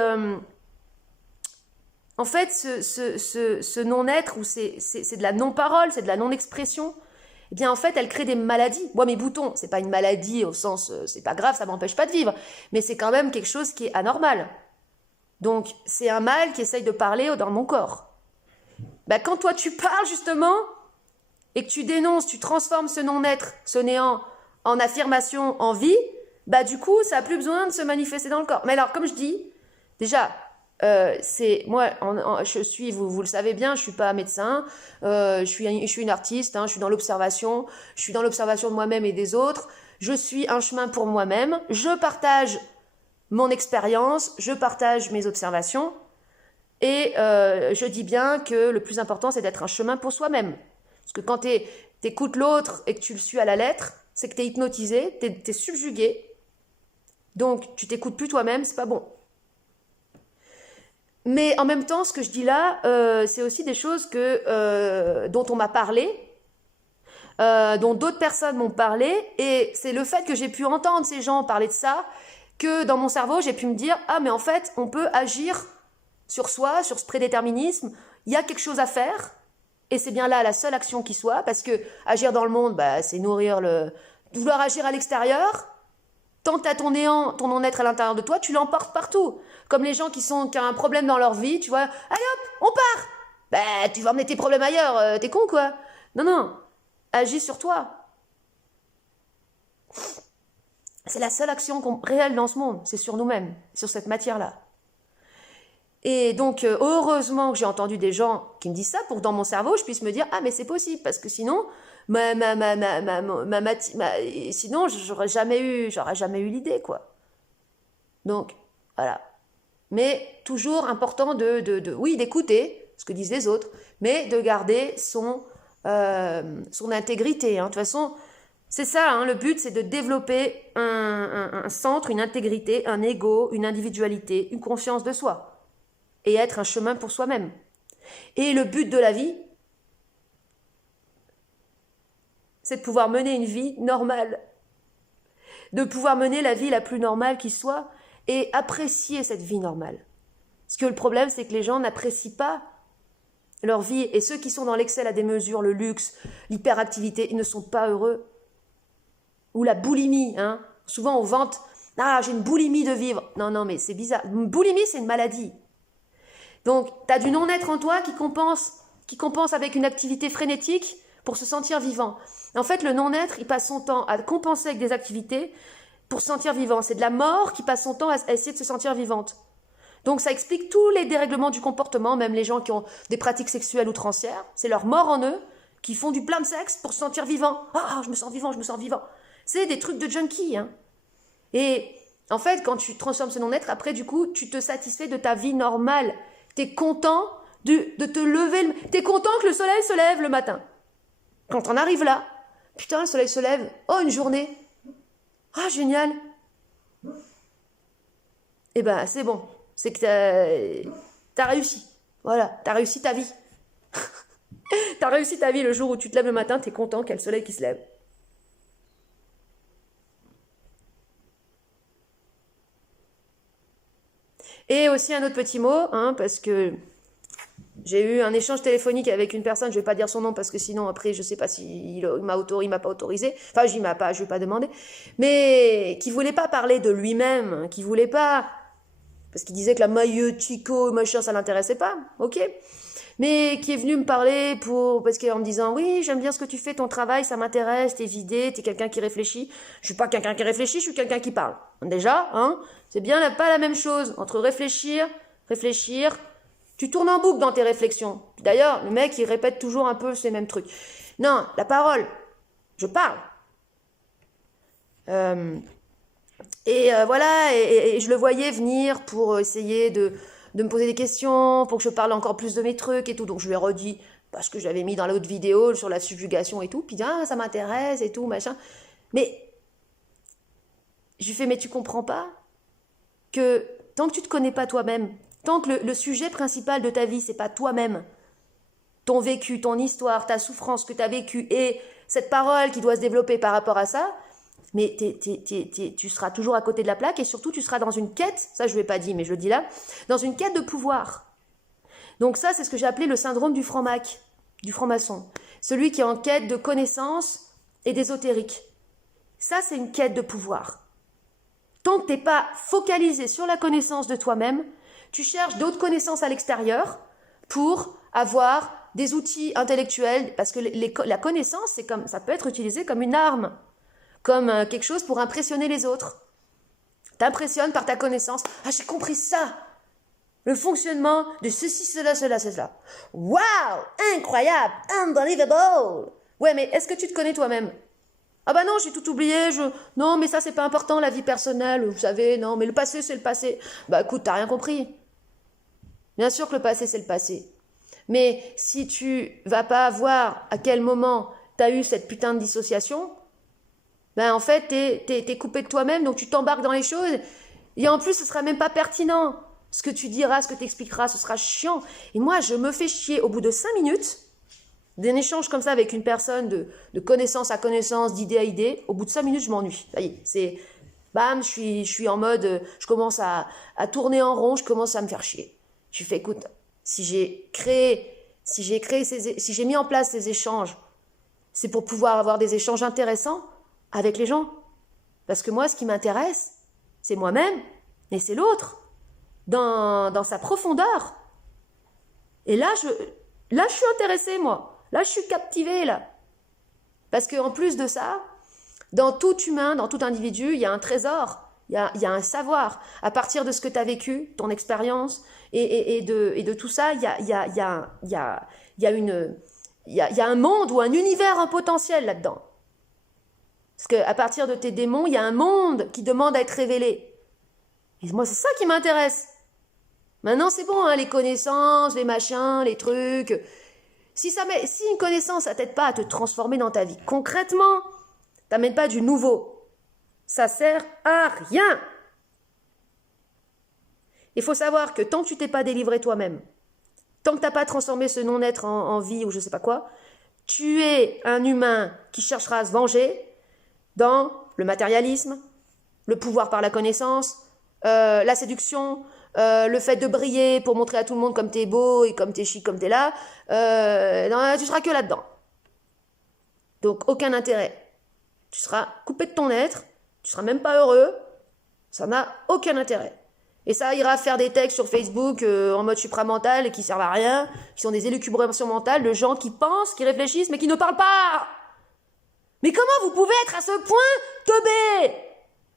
en fait, ce non-être, ou c'est de la non-parole, c'est de la non-expression, eh bien en fait, elle crée des maladies. Moi, mes boutons, c'est pas une maladie au sens, c'est pas grave, ça m'empêche pas de vivre, mais c'est quand même quelque chose qui est anormal. Donc, c'est un mal qui essaye de parler dans mon corps. Bah, quand toi, tu parles justement, et que tu dénonces, tu transformes ce non-être, ce néant, en affirmation, en vie, bah du coup, ça n'a plus besoin de se manifester dans le corps. Mais alors, comme je dis, déjà, moi, je suis, vous le savez bien, je suis pas médecin, je suis une artiste, hein, je suis dans l'observation de moi-même et des autres, je suis un chemin pour moi-même, je partage mon expérience, je partage mes observations, et je dis bien que le plus important, c'est d'être un chemin pour soi-même. Parce que quand tu écoutes l'autre et que tu le suis à la lettre, c'est que tu es hypnotisé, tu es subjugué, donc tu t'écoutes plus toi-même, c'est pas bon. Mais en même temps, ce que je dis là, c'est aussi des choses dont on m'a parlé, dont d'autres personnes m'ont parlé, et c'est le fait que j'ai pu entendre ces gens parler de ça, que dans mon cerveau, j'ai pu me dire « Ah, mais en fait, on peut agir sur soi, sur ce prédéterminisme, il y a quelque chose à faire ». Et c'est bien là la seule action qui soit, parce que agir dans le monde, bah, c'est vouloir agir à l'extérieur, tant que tu as ton néant, ton non-être à l'intérieur de toi, tu l'emportes partout. Comme les gens qui ont un problème dans leur vie, tu vois, allez hop, on part. Bah, tu vas emmener tes problèmes ailleurs, t'es con quoi. Non, non, agis sur toi. C'est la seule action réelle dans ce monde, c'est sur nous-mêmes, sur cette matière-là. Et donc, heureusement que j'ai entendu des gens qui me disent ça pour que dans mon cerveau, je puisse me dire « Ah, mais c'est possible, parce que sinon, sinon j'aurais jamais eu l'idée, quoi. » Donc, voilà. Mais toujours important oui, d'écouter ce que disent les autres, mais de garder son intégrité. Hein. De toute façon, c'est ça, hein, le but, c'est de développer un centre, une intégrité, un ego, une individualité, une confiance de soi. Et être un chemin pour soi-même. Et le but de la vie, c'est de pouvoir mener une vie normale. De pouvoir mener la vie la plus normale qui soit et apprécier cette vie normale. Parce que le problème, c'est que les gens n'apprécient pas leur vie. Et ceux qui sont dans l'excès, la démesure, le luxe, l'hyperactivité, ils ne sont pas heureux. Ou la boulimie. Hein. Souvent, on vante « Ah, j'ai une boulimie de vivre ». Non, non, mais c'est bizarre. Une boulimie, c'est une maladie. Donc, tu as du non-être en toi qui compense avec une activité frénétique pour se sentir vivant. En fait, le non-être, il passe son temps à compenser avec des activités pour se sentir vivant. C'est de la mort qui passe son temps à essayer de se sentir vivante. Donc, ça explique tous les dérèglements du comportement, même les gens qui ont des pratiques sexuelles outrancières. C'est leur mort en eux qui font du plein de sexe pour se sentir vivant. Ah, je me sens vivant, je me sens vivant. C'est des trucs de junkie. Hein. Et en fait, quand tu transformes ce non-être, après, du coup, tu te satisfais de ta vie normale. T'es content de te lever, t'es content que le soleil se lève le matin. Quand on arrive là, putain, le soleil se lève, oh, une journée, ah, génial. Eh ben, c'est bon, c'est que t'as réussi. Voilà, t'as réussi ta vie. T'as réussi ta vie le jour où tu te lèves le matin, t'es content qu'il y a le soleil qui se lève. Et aussi un autre petit mot, hein, parce que j'ai eu un échange téléphonique avec une personne, je vais pas dire son nom parce que sinon après je sais pas s'il m'a pas autorisé, enfin je vais pas demander, mais qui voulait pas parler de lui-même, qui voulait pas, parce qu'il disait que la maïeutique, machin, ça l'intéressait pas, ok, mais qui est venu me parler parce qu'en me disant oui, j'aime bien ce que tu fais, ton travail, ça m'intéresse, t'es vidé, t'es quelqu'un qui réfléchit. Je suis pas quelqu'un qui réfléchit, je suis quelqu'un qui parle. Déjà, hein, c'est bien pas la même chose entre réfléchir, tu tournes en boucle dans tes réflexions. D'ailleurs, le mec, il répète toujours un peu ces mêmes trucs. Non, la parole, je parle. Voilà, et je le voyais venir pour essayer de me poser des questions, pour que je parle encore plus de mes trucs et tout. Donc je lui ai redit parce que je l'avais mis dans l'autre vidéo sur la subjugation et tout. Puis ah, ça m'intéresse et tout, machin. Mais je lui fais, mais tu comprends pas que tant que tu te connais pas toi-même, tant que le sujet principal de ta vie, c'est pas toi-même, ton vécu, ton histoire, ta souffrance que tu as vécue et cette parole qui doit se développer par rapport à ça, mais tu seras toujours à côté de la plaque et surtout tu seras dans une quête, ça je ne l'ai pas dit mais je le dis là, dans une quête de pouvoir. Donc ça c'est ce que j'ai appelé le syndrome du franc-mac, du franc-maçon. Celui qui est en quête de connaissances et d'ésotérique. Ça c'est une quête de pouvoir. Tant que tu n'es pas focalisé sur la connaissance de toi-même, tu cherches d'autres connaissances à l'extérieur pour avoir des outils intellectuels, parce que la connaissance, c'est comme, ça peut être utilisé comme une arme, comme quelque chose pour impressionner les autres. T'impressionnes par ta connaissance. Ah, j'ai compris ça. Le fonctionnement de ceci, cela, cela, cela. Waouh, incroyable, unbelievable. Ouais, mais est-ce que tu te connais toi-même? Ah bah non, j'ai tout oublié, non, mais ça, c'est pas important, la vie personnelle, vous savez, non, mais le passé, c'est le passé. Bah écoute, t'as rien compris. Bien sûr que le passé, c'est le passé. Mais si tu vas pas voir à quel moment tu as eu cette putain de dissociation, ben en fait, t'es coupé de toi-même, donc tu t'embarques dans les choses. Et en plus, ce sera même pas pertinent. Ce que tu diras, ce que tu expliqueras, ce sera chiant. Et moi, je me fais chier au bout de 5 minutes d'un échange comme ça avec une personne de connaissance à connaissance, d'idée à idée. Au bout de 5 minutes, je m'ennuie. Ça y est, c'est bam, je suis en mode, je commence à tourner en rond, je commence à me faire chier. Je fais, écoute, si j'ai mis en place ces échanges, c'est pour pouvoir avoir des échanges intéressants avec les gens. Parce que moi, ce qui m'intéresse, c'est moi-même, mais c'est l'autre, dans sa profondeur. Et là, je suis intéressée, moi. Là, je suis captivée, là. Parce qu'en plus de ça, dans tout humain, dans tout individu, il y a un trésor. Il y a un savoir. À partir de ce que tu as vécu, ton expérience, et de tout ça, il y a un monde ou un univers en potentiel là-dedans. Parce qu'à partir de tes démons, il y a un monde qui demande à être révélé. Et moi, c'est ça qui m'intéresse. Maintenant, c'est bon, hein, les connaissances, les machins, les trucs. Si une connaissance, ça t'aide pas à te transformer dans ta vie, concrètement, t'amènes pas du nouveau. Ça sert à rien. Il faut savoir que tant que tu t'es pas délivré toi-même, tant que tu n'as pas transformé ce non-être en vie ou je sais pas quoi, tu es un humain qui cherchera à se venger dans le matérialisme, le pouvoir par la connaissance, la séduction, le fait de briller pour montrer à tout le monde comme t'es beau et comme t'es chic, comme t'es là. Non, tu seras que là-dedans. Donc aucun intérêt. Tu seras coupé de ton être, tu seras même pas heureux, ça n'a aucun intérêt. Et ça ira faire des textes sur Facebook en mode supramental et qui servent à rien, qui sont des élucubrations mentales de gens qui pensent, qui réfléchissent, mais qui ne parlent pas. Mais comment vous pouvez être à ce point teubé?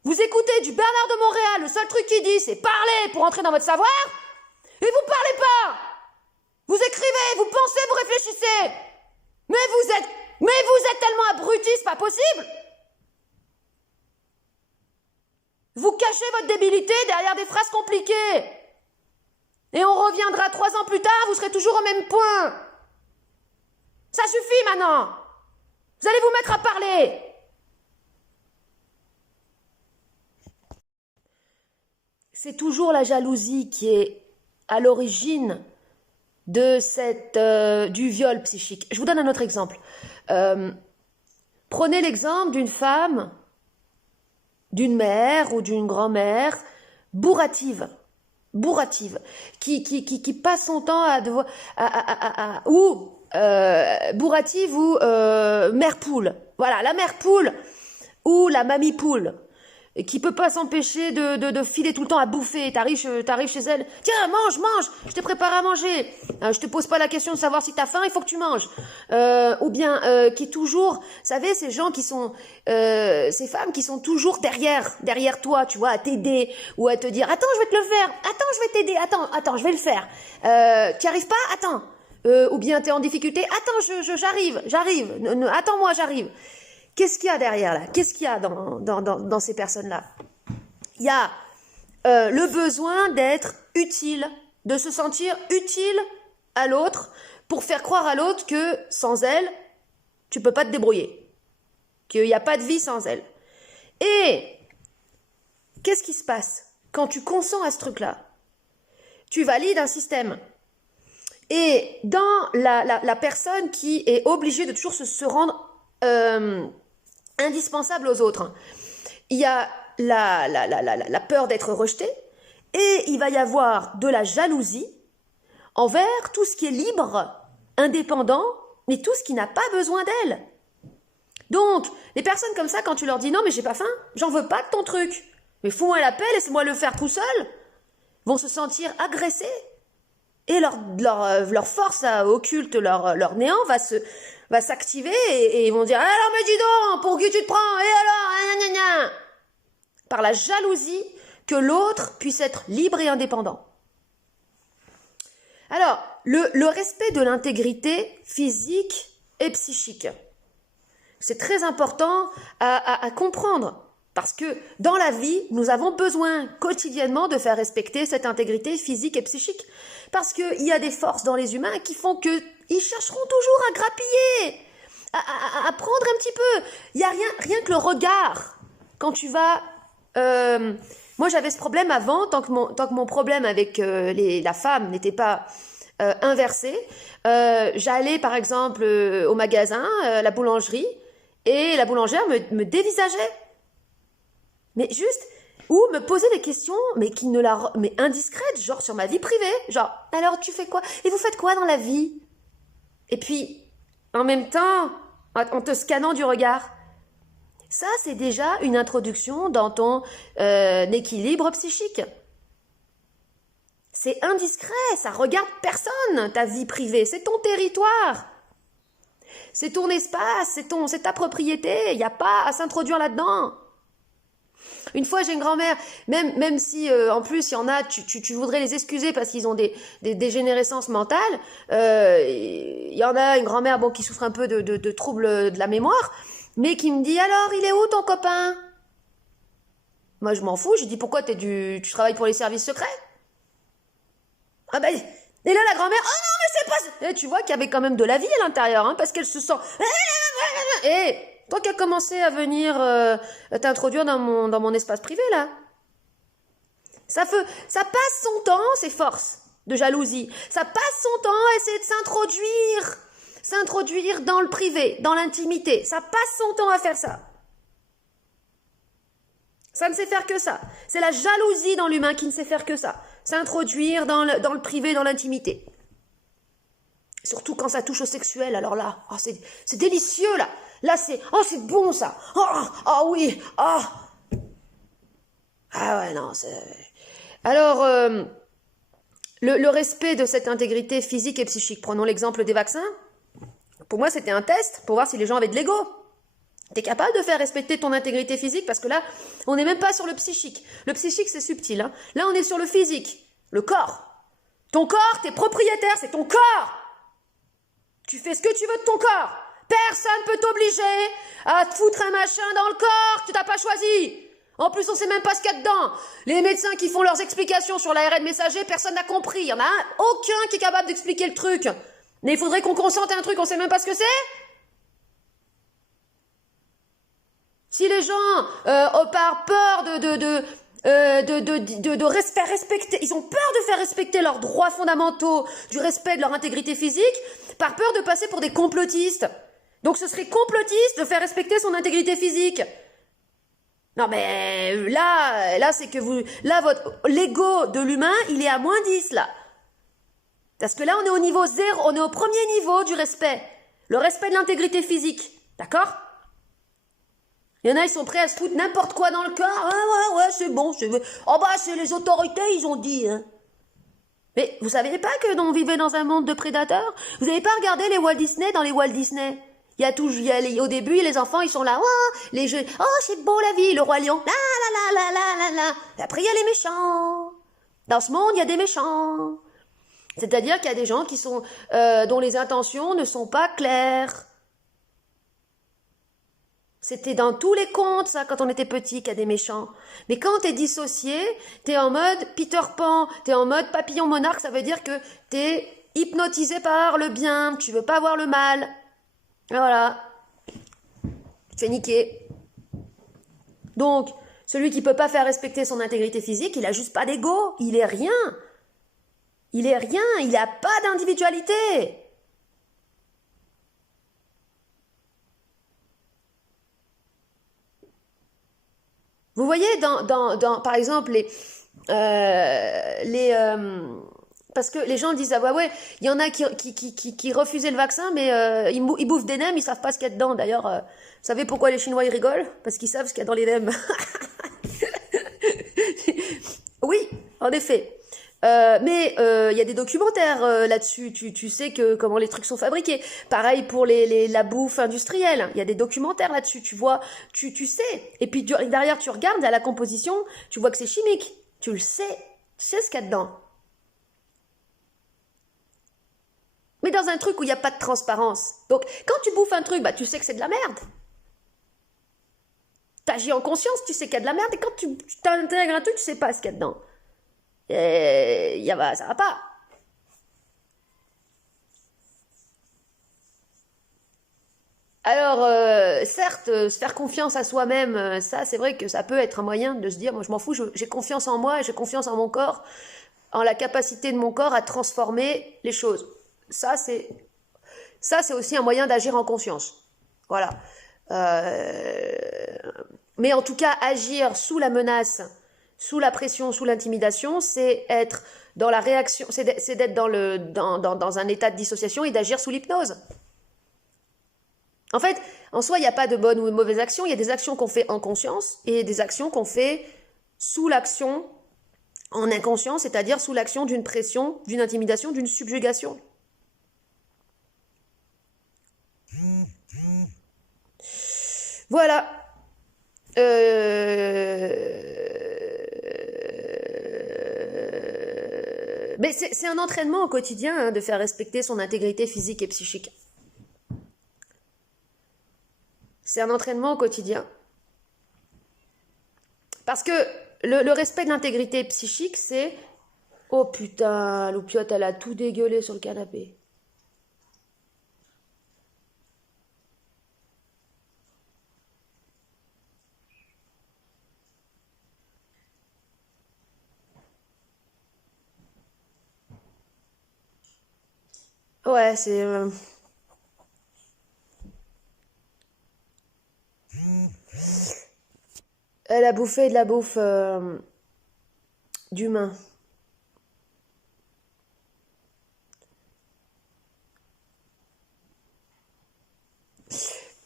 Vous écoutez du Bernard de Montréal, le seul truc qu'il dit, c'est parler pour entrer dans votre savoir, et vous parlez pas. Vous écrivez, vous pensez, vous réfléchissez. Mais vous êtes tellement abrutis, c'est pas possible. Vous cachez votre débilité derrière des phrases compliquées. Et on reviendra 3 ans plus tard, vous serez toujours au même point. Ça suffit maintenant. Vous allez vous mettre à parler. C'est toujours la jalousie qui est à l'origine de du viol psychique. Je vous donne un autre exemple. Prenez l'exemple d'une femme, d'une mère ou d'une grand-mère bourrative, qui passe son temps à devoir, bourrative ou mère poule. Voilà, la mère poule ou la mamie poule, qui peut pas s'empêcher de filer tout le temps à bouffer. T'arrives chez elle, tiens, mange, je t'ai préparé à manger. Je te pose pas la question de savoir si t'as faim, il faut que tu manges. Ou bien qui est toujours, vous savez, ces gens qui sont, ces femmes qui sont toujours derrière toi, tu vois, à t'aider ou à te dire, attends, je vais te le faire, attends, je vais t'aider, attends, je vais le faire. Tu arrives pas, attends. Ou bien t'es en difficulté, attends, j'arrive, attends-moi, j'arrive. Qu'est-ce qu'il y a derrière là? Qu'est-ce qu'il y a dans ces personnes-là? Il y a le besoin d'être utile de se sentir utile à l'autre pour faire croire à l'autre que sans elle, tu peux pas te débrouiller, qu'il n'y a pas de vie sans elle. Et qu'est-ce qui se passe quand tu consens à ce truc-là? Tu valides un système. Et dans la personne qui est obligée de toujours se rendre indispensable aux autres, il y a la peur d'être rejeté, et il va y avoir de la jalousie envers tout ce qui est libre, indépendant, mais tout ce qui n'a pas besoin d'elle. Donc, les personnes comme ça, quand tu leur dis « Non, mais j'ai pas faim, j'en veux pas de ton truc, mais fous-moi la paix, laisse-moi le faire tout seul », vont se sentir agressés. Et leur force occulte, leur néant va s'activer et ils vont dire « Alors, mais dis donc, pour qui tu te prends? Et alors, gna, gna, gna » par la jalousie que l'autre puisse être libre et indépendant. Alors, le respect de l'intégrité physique et psychique, c'est très important à comprendre. Parce que dans la vie, nous avons besoin quotidiennement de faire respecter cette intégrité physique et psychique. Parce qu'il y a des forces dans les humains qui font qu'ils chercheront toujours à grappiller, à prendre un petit peu. Il n'y a rien que le regard. Quand tu vas... moi, j'avais ce problème avant, tant que mon problème avec la femme n'était pas inversé. J'allais, par exemple, au magasin, la boulangerie, et la boulangère me dévisageait. Mais juste, ou me poser des questions, mais mais indiscrètes, genre sur ma vie privée. Genre, alors tu fais quoi? Et vous faites quoi dans la vie? Et puis, en même temps, en te scannant du regard. Ça, c'est déjà une introduction dans ton équilibre psychique. C'est indiscret, ça regarde personne, ta vie privée. C'est ton territoire. C'est ton espace, c'est ta propriété. Il n'y a pas à s'introduire là-dedans. Une fois, j'ai une grand-mère, même si en plus il y en a, tu voudrais les excuser parce qu'ils ont des dégénérescences mentales. Il y en a une grand-mère qui souffre un peu de troubles de la mémoire, mais qui me dit alors, il est où ton copain? Moi, je m'en fous. Je dis pourquoi tu travailles pour les services secrets? Ah ben, et là la grand-mère, oh non mais c'est pas. Et tu vois qu'il y avait quand même de la vie à l'intérieur, hein, parce qu'elle se sent. Et toi qui as commencé à venir t'introduire dans mon espace privé, là. Ça passe son temps, ces forces de jalousie. Ça passe son temps à essayer de s'introduire dans le privé, dans l'intimité. Ça passe son temps à faire ça. Ça ne sait faire que ça. C'est la jalousie dans l'humain qui ne sait faire que ça. S'introduire dans le privé, dans l'intimité. Surtout quand ça touche au sexuel, alors là, oh, c'est délicieux, là. Là, c'est bon, ça. Oh oui, oh. Ah ouais, non, c'est... Alors, le respect de cette intégrité physique et psychique. Prenons l'exemple des vaccins. Pour moi, c'était un test pour voir si les gens avaient de l'ego. T'es capable de faire respecter ton intégrité physique parce que là, on n'est même pas sur le psychique. Le psychique, c'est subtil. Hein. Là, on est sur le physique, le corps. Ton corps, t'es propriétaire, c'est ton corps. Tu fais ce que tu veux de ton corps. Personne peut t'obliger à te foutre un machin dans le corps que tu n'as pas choisi. En plus, on sait même pas ce qu'il y a dedans. Les médecins qui font leurs explications sur l'ARN messager, personne n'a compris. Il y en a aucun qui est capable d'expliquer le truc. Mais il faudrait qu'on consente à un truc, on sait même pas ce que c'est. Si les gens, par peur de respecter, ils ont peur de faire respecter leurs droits fondamentaux, du respect de leur intégrité physique, par peur de passer pour des complotistes. Donc ce serait complotiste de faire respecter son intégrité physique. Non mais là c'est que l'ego de l'humain, il est à -10 là. Parce que là on est au niveau 0, on est au premier niveau du respect. Le respect de l'intégrité physique. D'accord? Il y en a, ils sont prêts à se foutre n'importe quoi dans le corps. Ah ouais, c'est bon. Oh bah, c'est les autorités, ils ont dit. Hein. Mais vous saviez pas que on vivait dans un monde de prédateurs? Vous n'avez pas regardé les Walt Disney dans les Walt Disney? Au début, les enfants, ils sont là. Oh, les jeux. Oh, c'est beau la vie, le roi lion. La. Et après, il y a les méchants. Dans ce monde, il y a des méchants. C'est-à-dire qu'il y a des gens qui sont, dont les intentions ne sont pas claires. C'était dans tous les contes, ça, quand on était petit, qu'il y a des méchants. Mais quand t'es dissocié, t'es en mode Peter Pan, t'es en mode papillon monarque, ça veut dire que t'es hypnotisé par le bien, tu veux pas voir le mal. Voilà. Tu te fais niquer. Donc, celui qui peut pas faire respecter son intégrité physique, il a juste pas d'ego, il est rien. Il est rien, il a pas d'individualité. Vous voyez, par exemple, parce que les gens disent, ah ouais, il y en a qui refusaient le vaccin, mais ils bouffent des nems, ils savent pas ce qu'il y a dedans. D'ailleurs, vous savez pourquoi les Chinois, ils rigolent? Parce qu'ils savent ce qu'il y a dans les nems. Oui, en effet. Mais il y a des documentaires là-dessus. Tu sais comment les trucs sont fabriqués. Pareil pour la bouffe industrielle. Il y a des documentaires là-dessus. Tu vois, tu sais. Et puis derrière, tu regardes à la composition, tu vois que c'est chimique. Tu le sais. Tu sais ce qu'il y a dedans. Mais dans un truc où il n'y a pas de transparence. Donc, quand tu bouffes un truc, bah, tu sais que c'est de la merde. T'agis en conscience, tu sais qu'il y a de la merde. Et quand tu t'intègres un truc, tu sais pas ce qu'il y a dedans. Et ça va pas. Alors, certes, se faire confiance à soi-même, ça, c'est vrai que ça peut être un moyen de se dire, moi, je m'en fous, j'ai confiance en moi, j'ai confiance en mon corps, en la capacité de mon corps à transformer les choses. Ça, c'est, ça, c'est aussi un moyen d'agir en conscience. Voilà. Euh, mais en tout cas, agir sous la menace, sous la pression, sous l'intimidation, c'est être dans la réaction, c'est d'être dans un état de dissociation et d'agir sous l'hypnose. En fait, en soi, il n'y a pas de bonne ou de mauvaise action. Il y a des actions qu'on fait en conscience et des actions qu'on fait sous l'action en inconscient, c'est-à-dire sous l'action d'une pression, d'une intimidation, d'une subjugation. Voilà. Mais c'est un entraînement au quotidien hein, de faire respecter son intégrité physique et psychique. C'est un entraînement au quotidien. Parce que le respect de l'intégrité psychique, c'est... Oh putain, Loupiote, elle a tout dégueulé sur le canapé. Ouais, c'est... Elle a bouffé de la bouffe d'humain.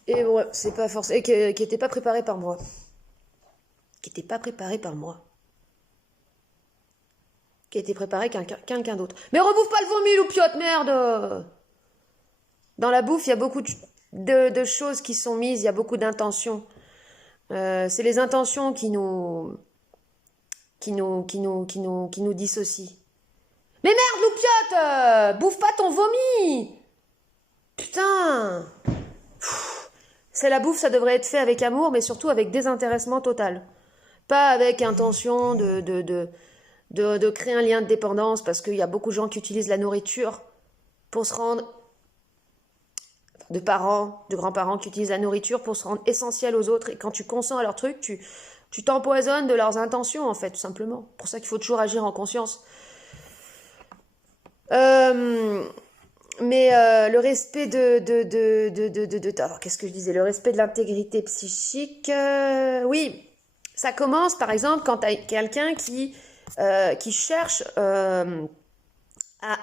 Et ouais, c'est pas forcément... Et qui était pas préparé par moi. Qui était pas préparé par moi. Qui a été préparé quelqu'un d'autre. Mais rebouffe pas le vomi, Loupiote, merde! Dans la bouffe, il y a beaucoup de choses qui sont mises, il y a beaucoup d'intentions. C'est les intentions qui nous dissocient. Mais merde, Loupiote! Bouffe pas ton vomi! Putain! C'est la bouffe, ça devrait être fait avec amour, mais surtout avec désintéressement total. Pas avec intention de créer un lien de dépendance, parce qu'il y a beaucoup de gens qui utilisent la nourriture pour se rendre... de parents, de grands-parents qui utilisent la nourriture pour se rendre essentiels aux autres. Et quand tu consens à leur truc, tu t'empoisonnes de leurs intentions, en fait, tout simplement. C'est pour ça qu'il faut toujours agir en conscience. Mais le respect alors, qu'est-ce que je disais? Le respect de l'intégrité psychique, oui. Ça commence, par exemple, quand tu as quelqu'un qui cherche à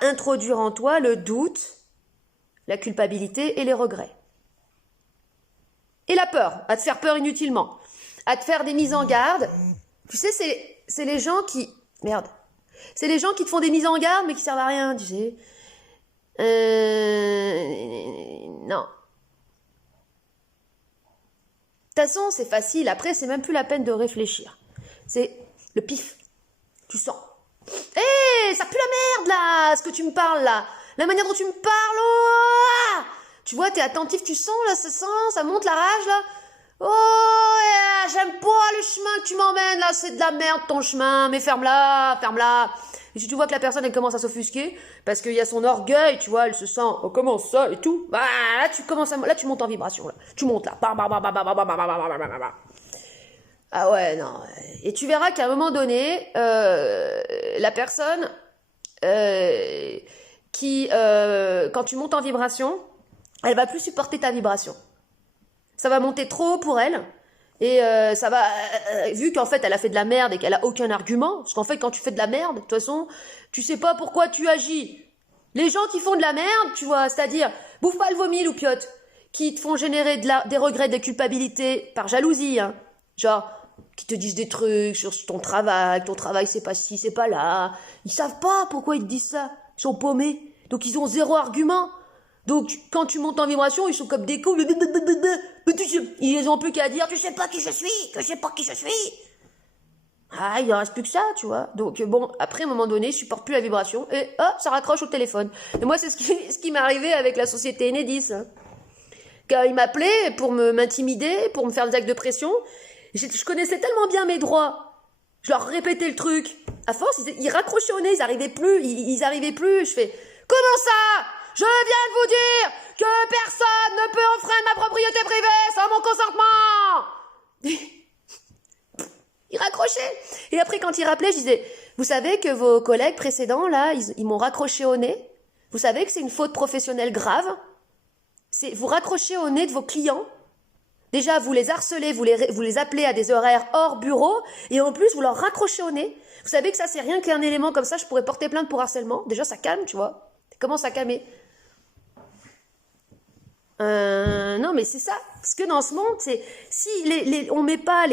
introduire en toi le doute, la culpabilité et les regrets. Et la peur, à te faire peur inutilement, à te faire des mises en garde. Tu sais, c'est les gens qui... Merde. C'est les gens qui te font des mises en garde mais qui servent à rien, tu sais. Non. De toute façon, c'est facile. Après, c'est même plus la peine de réfléchir. C'est le pif. Tu sens. Hé, ça pue la merde, là, ce que tu me parles, là. La manière dont tu me parles, oh. Tu vois, t'es attentif, tu sens, là, ça sent, ça monte la rage, là. Oh, j'aime pas le chemin que tu m'emmènes, là, c'est de la merde ton chemin, mais ferme-la, ferme-la. Et si tu vois que la personne, elle commence à s'offusquer, parce qu'il y a son orgueil, tu vois, elle se sent, oh, comment ça, et tout, bah, là, tu commences là, tu montes en vibration, là. Tu montes, là. Ah ouais, non. Et tu verras qu'à un moment donné, la personne, quand tu montes en vibration, elle va plus supporter ta vibration. Ça va monter trop haut pour elle. Et ça va, vu qu'en fait elle a fait de la merde et qu'elle a aucun argument, parce qu'en fait quand tu fais de la merde, de toute façon, tu sais pas pourquoi tu agis. Les gens qui font de la merde, tu vois, c'est-à-dire, bouffe pas le vomi, loupiote, qui te font générer des regrets, des culpabilités par jalousie, hein. Genre, qui te disent des trucs sur ton travail c'est pas ci, c'est pas là. Ils savent pas pourquoi ils te disent ça. Ils sont paumés. Donc ils ont zéro argument. Donc, quand tu montes en vibration, ils sont comme des cons. Ils n'ont plus qu'à dire, tu sais pas qui je suis, que je sais pas qui je suis. Ah, il en reste plus que ça, tu vois. Donc, bon, après, à un moment donné, je supporte plus la vibration et hop, ça raccroche au téléphone. Et moi, c'est ce qui m'est arrivé avec la société Enedis, hein. Quand ils m'appelaient pour m'intimider, pour me faire des actes de pression, je connaissais tellement bien mes droits. Je leur répétais le truc. À force, ils raccrochaient au nez, ils arrivaient plus, ils arrivaient plus. Je fais, comment ça? Je viens de vous dire que personne ne peut enfreindre ma propriété privée sans mon consentement. Ils raccrochaient. Et après, quand ils rappelaient, je disais, vous savez que vos collègues précédents, là, ils m'ont raccroché au nez. Vous savez que c'est une faute professionnelle grave. Vous raccrochez au nez de vos clients. Déjà, vous les harcelez, vous les appelez à des horaires hors bureau, et en plus, vous leur raccrochez au nez. Vous savez que ça, c'est rien qu'un élément comme ça, je pourrais porter plainte pour harcèlement. Déjà, ça calme, tu vois. Ça commence à calmer. Non, mais c'est ça. Parce que dans ce monde, c'est si on met pas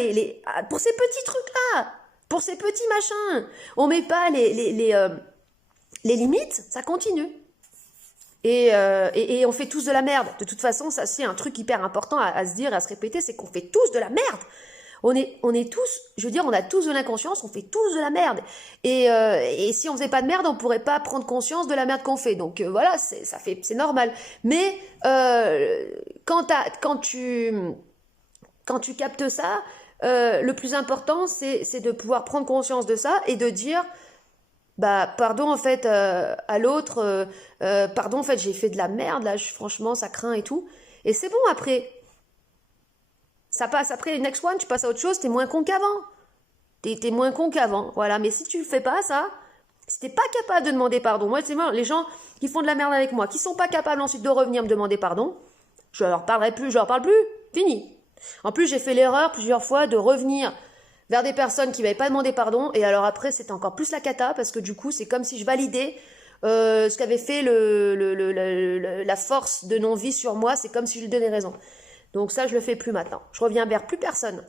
pour ces petits trucs-là, pour ces petits machins, on met pas les limites, ça continue. Et on fait tous de la merde. De toute façon, ça c'est un truc hyper important à se dire, à se répéter, c'est qu'on fait tous de la merde. On est tous, je veux dire, on a tous de l'inconscience, on fait tous de la merde. Et si on faisait pas de merde, on pourrait pas prendre conscience de la merde qu'on fait. Donc voilà, c'est normal. Mais quand tu captes ça, le plus important, c'est de pouvoir prendre conscience de ça et de dire, bah pardon en fait à l'autre, pardon en fait j'ai fait de la merde là, franchement ça craint et tout. Et c'est bon après. Ça passe après, next one, tu passes à autre chose, t'es moins con qu'avant. T'es moins con qu'avant, voilà. Mais si tu fais pas ça, si t'es pas capable de demander pardon, moi c'est moi, les gens qui font de la merde avec moi, qui sont pas capables ensuite de revenir me demander pardon, je leur parlerai plus, je leur parle plus, fini. En plus j'ai fait l'erreur plusieurs fois de revenir vers des personnes qui m'avaient pas demandé pardon, et alors après c'était encore plus la cata, parce que du coup c'est comme si je validais ce qu'avait fait la force de non-vie sur moi, c'est comme si je lui donnais raison. Donc ça, je le fais plus maintenant. Je reviens vers plus personne.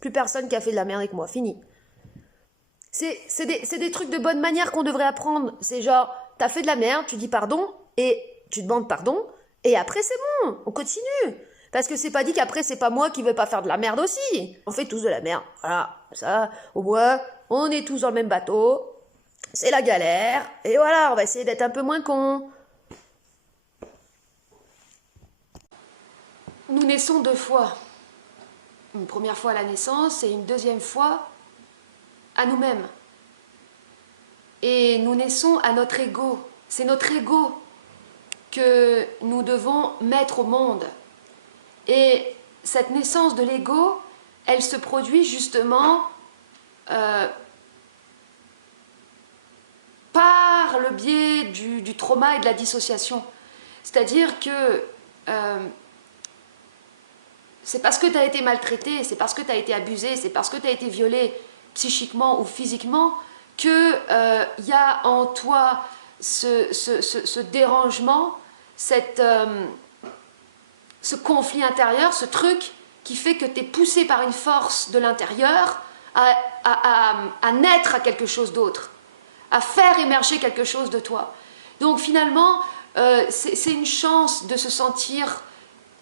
Plus personne qui a fait de la merde avec moi. Fini. C'est des trucs de bonne manière qu'on devrait apprendre. C'est genre, t'as fait de la merde, tu dis pardon, et tu demandes pardon, et après c'est bon, on continue. Parce que c'est pas dit qu'après c'est pas moi qui veux pas faire de la merde aussi. On fait tous de la merde. Voilà. Ça, au moins, on est tous dans le même bateau. C'est la galère. Et voilà, on va essayer d'être un peu moins cons. Nous naissons deux fois. Une première fois à la naissance et une deuxième fois à nous-mêmes. Et nous naissons à notre ego. C'est notre ego que nous devons mettre au monde. Et cette naissance de l'ego, elle se produit justement par le biais du trauma et de la dissociation. C'est-à-dire que c'est parce que tu as été maltraité, c'est parce que tu as été abusé, c'est parce que tu as été violé psychiquement ou physiquement qu'il y a en toi ce dérangement, ce conflit intérieur, ce truc qui fait que tu es poussé par une force de l'intérieur à naître à quelque chose d'autre, à faire émerger quelque chose de toi. Donc finalement, c'est une chance de se sentir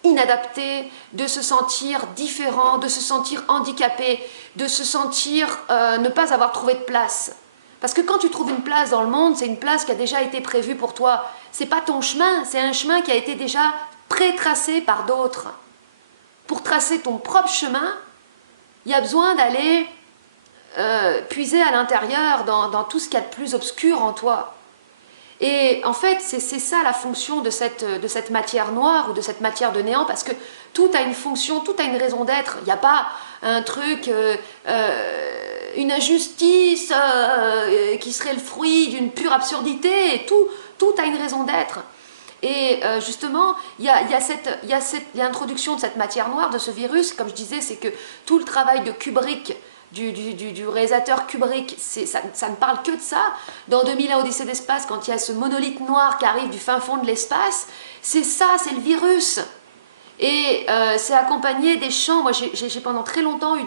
inadapté, de se sentir différent, de se sentir handicapé, de se sentir ne pas avoir trouvé de place. Parce que quand tu trouves une place dans le monde, c'est une place qui a déjà été prévue pour toi. C'est pas ton chemin, c'est un chemin qui a été déjà pré-tracé par d'autres pour tracer ton propre chemin, il y a besoin d'aller puiser à l'intérieur dans tout ce qu'il y a de plus obscur en toi. Et en fait, c'est ça la fonction de cette matière noire ou de cette matière de néant, parce que tout a une fonction, tout a une raison d'être. Il n'y a pas un truc, une injustice qui serait le fruit d'une pure absurdité. Et tout a une raison d'être. Et justement, il y a l'introduction de cette matière noire, de ce virus, comme je disais, c'est que tout le travail de Kubrick, du réalisateur Kubrick, ça ne parle que de ça. Dans 2001 Odyssée d'espace, quand il y a ce monolithe noir qui arrive du fin fond de l'espace, c'est ça, c'est le virus. Et c'est accompagné des chants. Moi, j'ai pendant très longtemps eu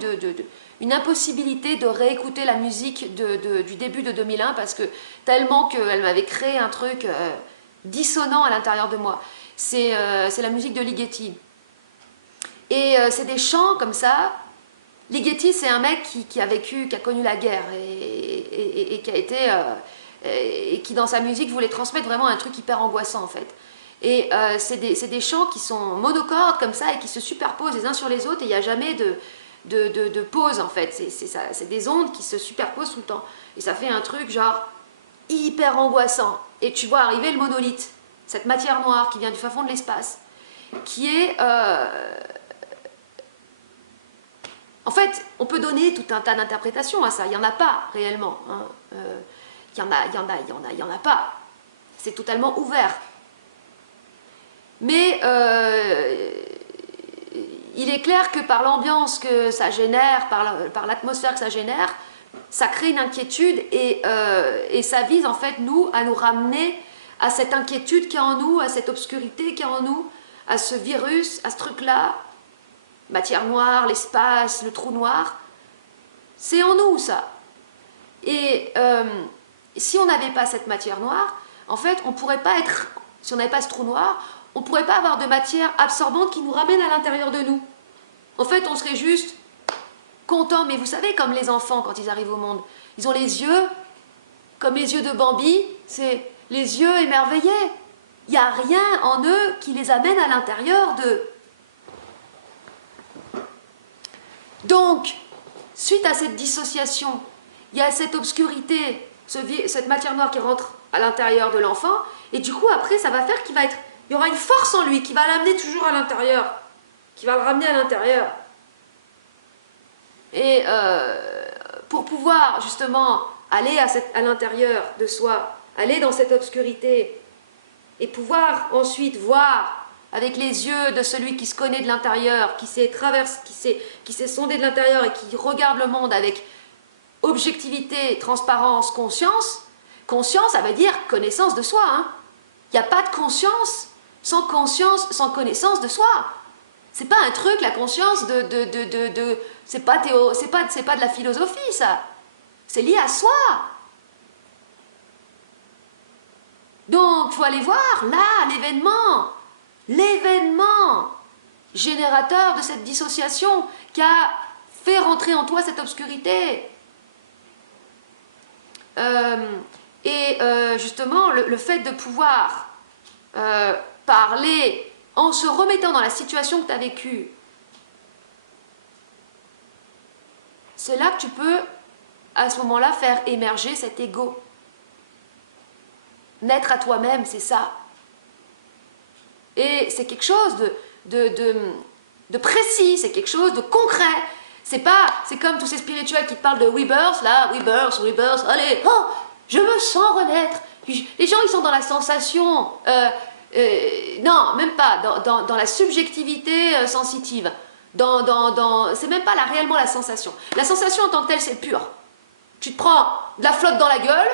une impossibilité de réécouter la musique du début de 2001, parce que tellement qu'elle m'avait créé un truc dissonant à l'intérieur de moi. C'est la musique de Ligeti. Et c'est des chants comme ça. Ligeti, c'est un mec qui a vécu, qui a connu la guerre et qui a été et qui dans sa musique voulait transmettre vraiment un truc hyper angoissant en fait. Et c'est des chants qui sont monocordes comme ça et qui se superposent les uns sur les autres, et il n'y a jamais de pause en fait. C'est des ondes qui se superposent tout le temps. Et ça fait un truc genre hyper angoissant. Et tu vois arriver le monolithe, cette matière noire qui vient du fin fond de l'espace, qui est... En fait, on peut donner tout un tas d'interprétations à ça. Il n'y en a pas réellement. Hein. Il y en a pas. C'est totalement ouvert. Mais il est clair que par l'ambiance que ça génère, par l'atmosphère que ça génère, ça crée une inquiétude et ça vise en fait à nous ramener à cette inquiétude qui est en nous, à cette obscurité qui est en nous, à ce virus, à ce truc-là. Matière noire, l'espace, le trou noir, c'est en nous ça. Et si on n'avait pas cette matière noire, en fait, on pourrait pas être, si on n'avait pas ce trou noir, on ne pourrait pas avoir de matière absorbante qui nous ramène à l'intérieur de nous. En fait, on serait juste content. Mais vous savez, comme les enfants quand ils arrivent au monde, ils ont les yeux, comme les yeux de Bambi, c'est les yeux émerveillés. Il n'y a rien en eux qui les amène à l'intérieur d'eux. Donc, suite à cette dissociation, il y a cette obscurité, cette matière noire qui rentre à l'intérieur de l'enfant, et du coup, après, ça va faire il y aura une force en lui qui va l'amener toujours à l'intérieur, qui va le ramener à l'intérieur. Et pour pouvoir, justement, aller à l'intérieur de soi, aller dans cette obscurité, et pouvoir ensuite voir avec les yeux de celui qui se connaît de l'intérieur, qui s'est sondé de l'intérieur et qui regarde le monde avec objectivité, transparence, conscience. Conscience, ça veut dire connaissance de soi. Hein. Il n'y a pas de conscience, sans connaissance de soi. C'est pas un truc, la conscience c'est pas de la philosophie, ça. C'est lié à soi. Donc, il faut aller voir, là, l'événement générateur de cette dissociation qui a fait rentrer en toi cette obscurité. Justement, le fait de pouvoir parler en se remettant dans la situation que tu as vécue, c'est là que tu peux, à ce moment-là, faire émerger cet ego. Naître à toi-même, c'est ça. Et c'est quelque chose de précis, c'est quelque chose de concret. C'est comme tous ces spirituels qui te parlent de rebirth, là, rebirth, allez, oh, je me sens renaître. Les gens, ils sont dans la sensation, non, même pas, dans la subjectivité sensitive. C'est même pas réellement la sensation. La sensation en tant que telle, c'est pur. Tu te prends de la flotte dans la gueule,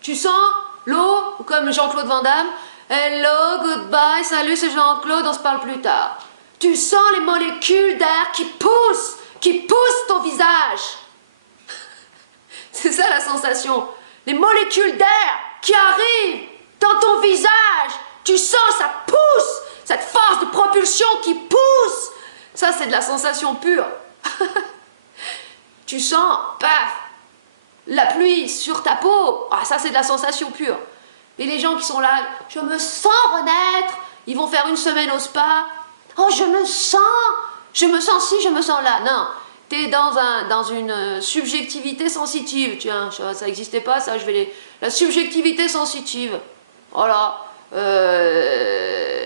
tu sens l'eau, comme Jean-Claude Van Damme, hello, goodbye, salut, c'est Jean-Claude, on se parle plus tard. Tu sens les molécules d'air qui poussent ton visage. C'est ça la sensation. Les molécules d'air qui arrivent dans ton visage. Tu sens, ça pousse, cette force de propulsion qui pousse. Ça, c'est de la sensation pure. Tu sens, paf, la pluie sur ta peau. Ah, ça, c'est de la sensation pure. Et les gens qui sont là, je me sens renaître, ils vont faire une semaine au spa. Oh, je Je me sens ci, je me sens là. Non, tu es dans une subjectivité sensitive. Tiens, ça n'existait pas, ça, je vais les... La subjectivité sensitive. Voilà.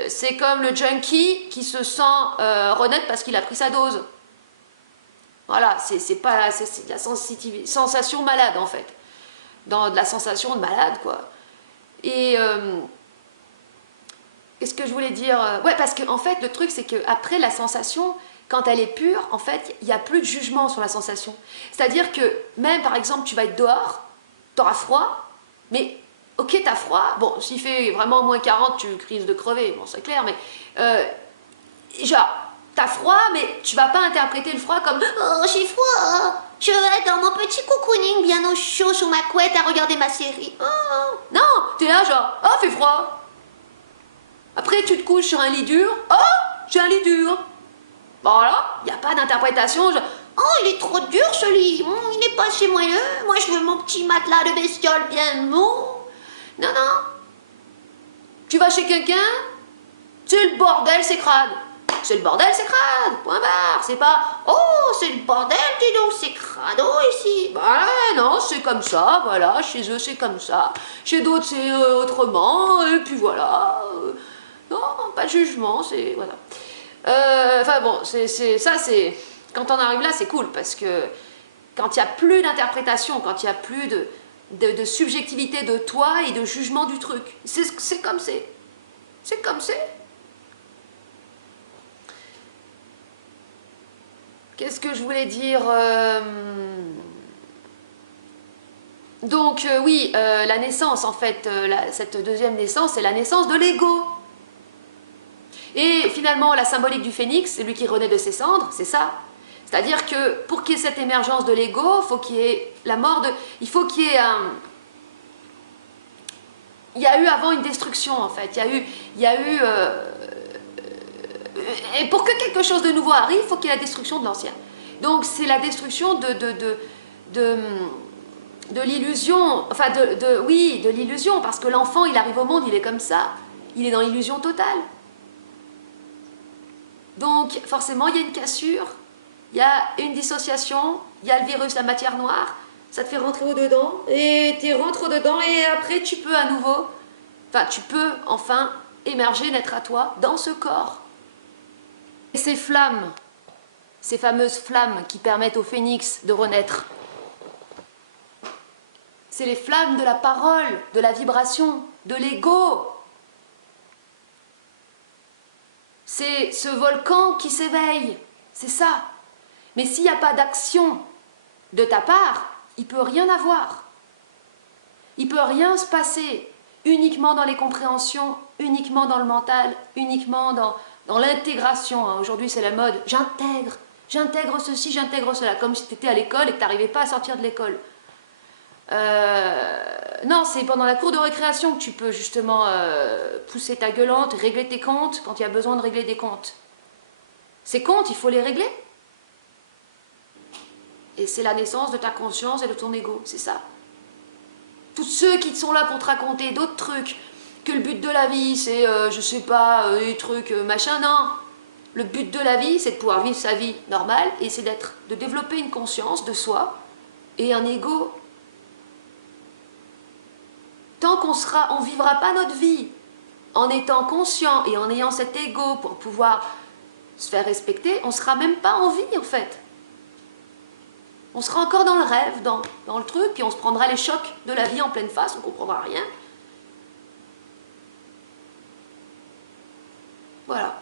C'est comme le junkie qui se sent renaître parce qu'il a pris sa dose. Voilà, c'est de la sensation malade en fait. De la sensation de malade quoi. Et qu'est-ce que je voulais dire? Ouais, parce que en fait, le truc c'est qu'après la sensation, quand elle est pure, en fait, il n'y a plus de jugement sur la sensation. C'est-à-dire que même par exemple, tu vas être dehors, tu auras froid, mais ok, tu as froid. Bon, s'il fait vraiment moins 40, tu crises de crever, bon, c'est clair, mais genre, t'as froid, mais tu vas pas interpréter le froid comme Oh, j'ai froid. Je vais être dans mon petit cocooning bien au chaud sous ma couette à regarder ma série. Oh. non, t'es là genre, oh, fait froid. Après, tu te couches sur un lit dur, oh, j'ai un lit dur. Voilà, il n'y a pas d'interprétation, genre, Oh, il est trop dur ce lit. Il n'est pas assez moelleux. Moi, je veux mon petit matelas de bestiole bien mou. non, non. Tu vas chez quelqu'un, c'est le bordel, c'est crade. C'est le bordel, c'est crade, point barre. C'est pas, Oh, c'est le bordel, dis donc, c'est crado ici. bah non, c'est comme ça, voilà, chez eux c'est comme ça, chez d'autres c'est autrement, et puis voilà. Non, pas de jugement, c'est, voilà. Enfin bon, ça c'est, quand on arrive là c'est cool, parce que quand il n'y a plus d'interprétation, quand il n'y a plus de subjectivité de toi et de jugement du truc, c'est comme c'est. C'est comme c'est. Qu'est-ce que je voulais dire Donc oui, la naissance en fait, cette deuxième naissance, c'est la naissance de l'ego. Et finalement, la symbolique du phénix, c'est lui qui renaît de ses cendres, c'est ça. C'est-à-dire que pour qu'il y ait cette émergence de l'ego, il faut qu'il y ait la mort de... Il faut qu'il y ait un... Il y a eu avant une destruction en fait, et pour que quelque chose de nouveau arrive, il faut qu'il y ait la destruction de l'ancien. Donc c'est la destruction de l'illusion, enfin oui, de l'illusion, parce que l'enfant il arrive au monde, il est comme ça, il est dans l'illusion totale. Donc forcément il y a une cassure, il y a une dissociation, il y a le virus, la matière noire, ça te fait rentrer au-dedans, et tu rentres au-dedans, et après tu peux à nouveau, enfin tu peux enfin émerger, naître à toi, dans ce corps. Et ces flammes, ces fameuses flammes qui permettent au phénix de renaître, c'est les flammes de la parole, de la vibration, de l'ego. C'est ce volcan qui s'éveille, c'est ça. Mais s'il n'y a pas d'action de ta part, il ne peut rien avoir. Il ne peut rien se passer uniquement dans les compréhensions, uniquement dans le mental, uniquement dans l'intégration. Aujourd'hui, c'est la mode. J'intègre ceci, j'intègre cela. Comme si tu étais à l'école et que tu n'arrivais pas à sortir de l'école. Non, c'est pendant la cour de récréation que tu peux justement pousser ta gueulante, régler tes comptes quand il y a besoin de régler des comptes. Ces comptes, il faut les régler. Et c'est la naissance de ta conscience et de ton ego, c'est ça. Tous ceux qui sont là pour te raconter d'autres trucs, que le but de la vie, c'est, je sais pas, des trucs, machin, non. Le but de la vie, c'est de pouvoir vivre sa vie normale, et c'est de développer une conscience de soi et un ego. Tant on vivra pas notre vie en étant conscient et en ayant cet ego pour pouvoir se faire respecter, on sera même pas en vie en fait. On sera encore dans le rêve, dans le truc, puis on se prendra les chocs de la vie en pleine face, on comprendra rien. Voilà.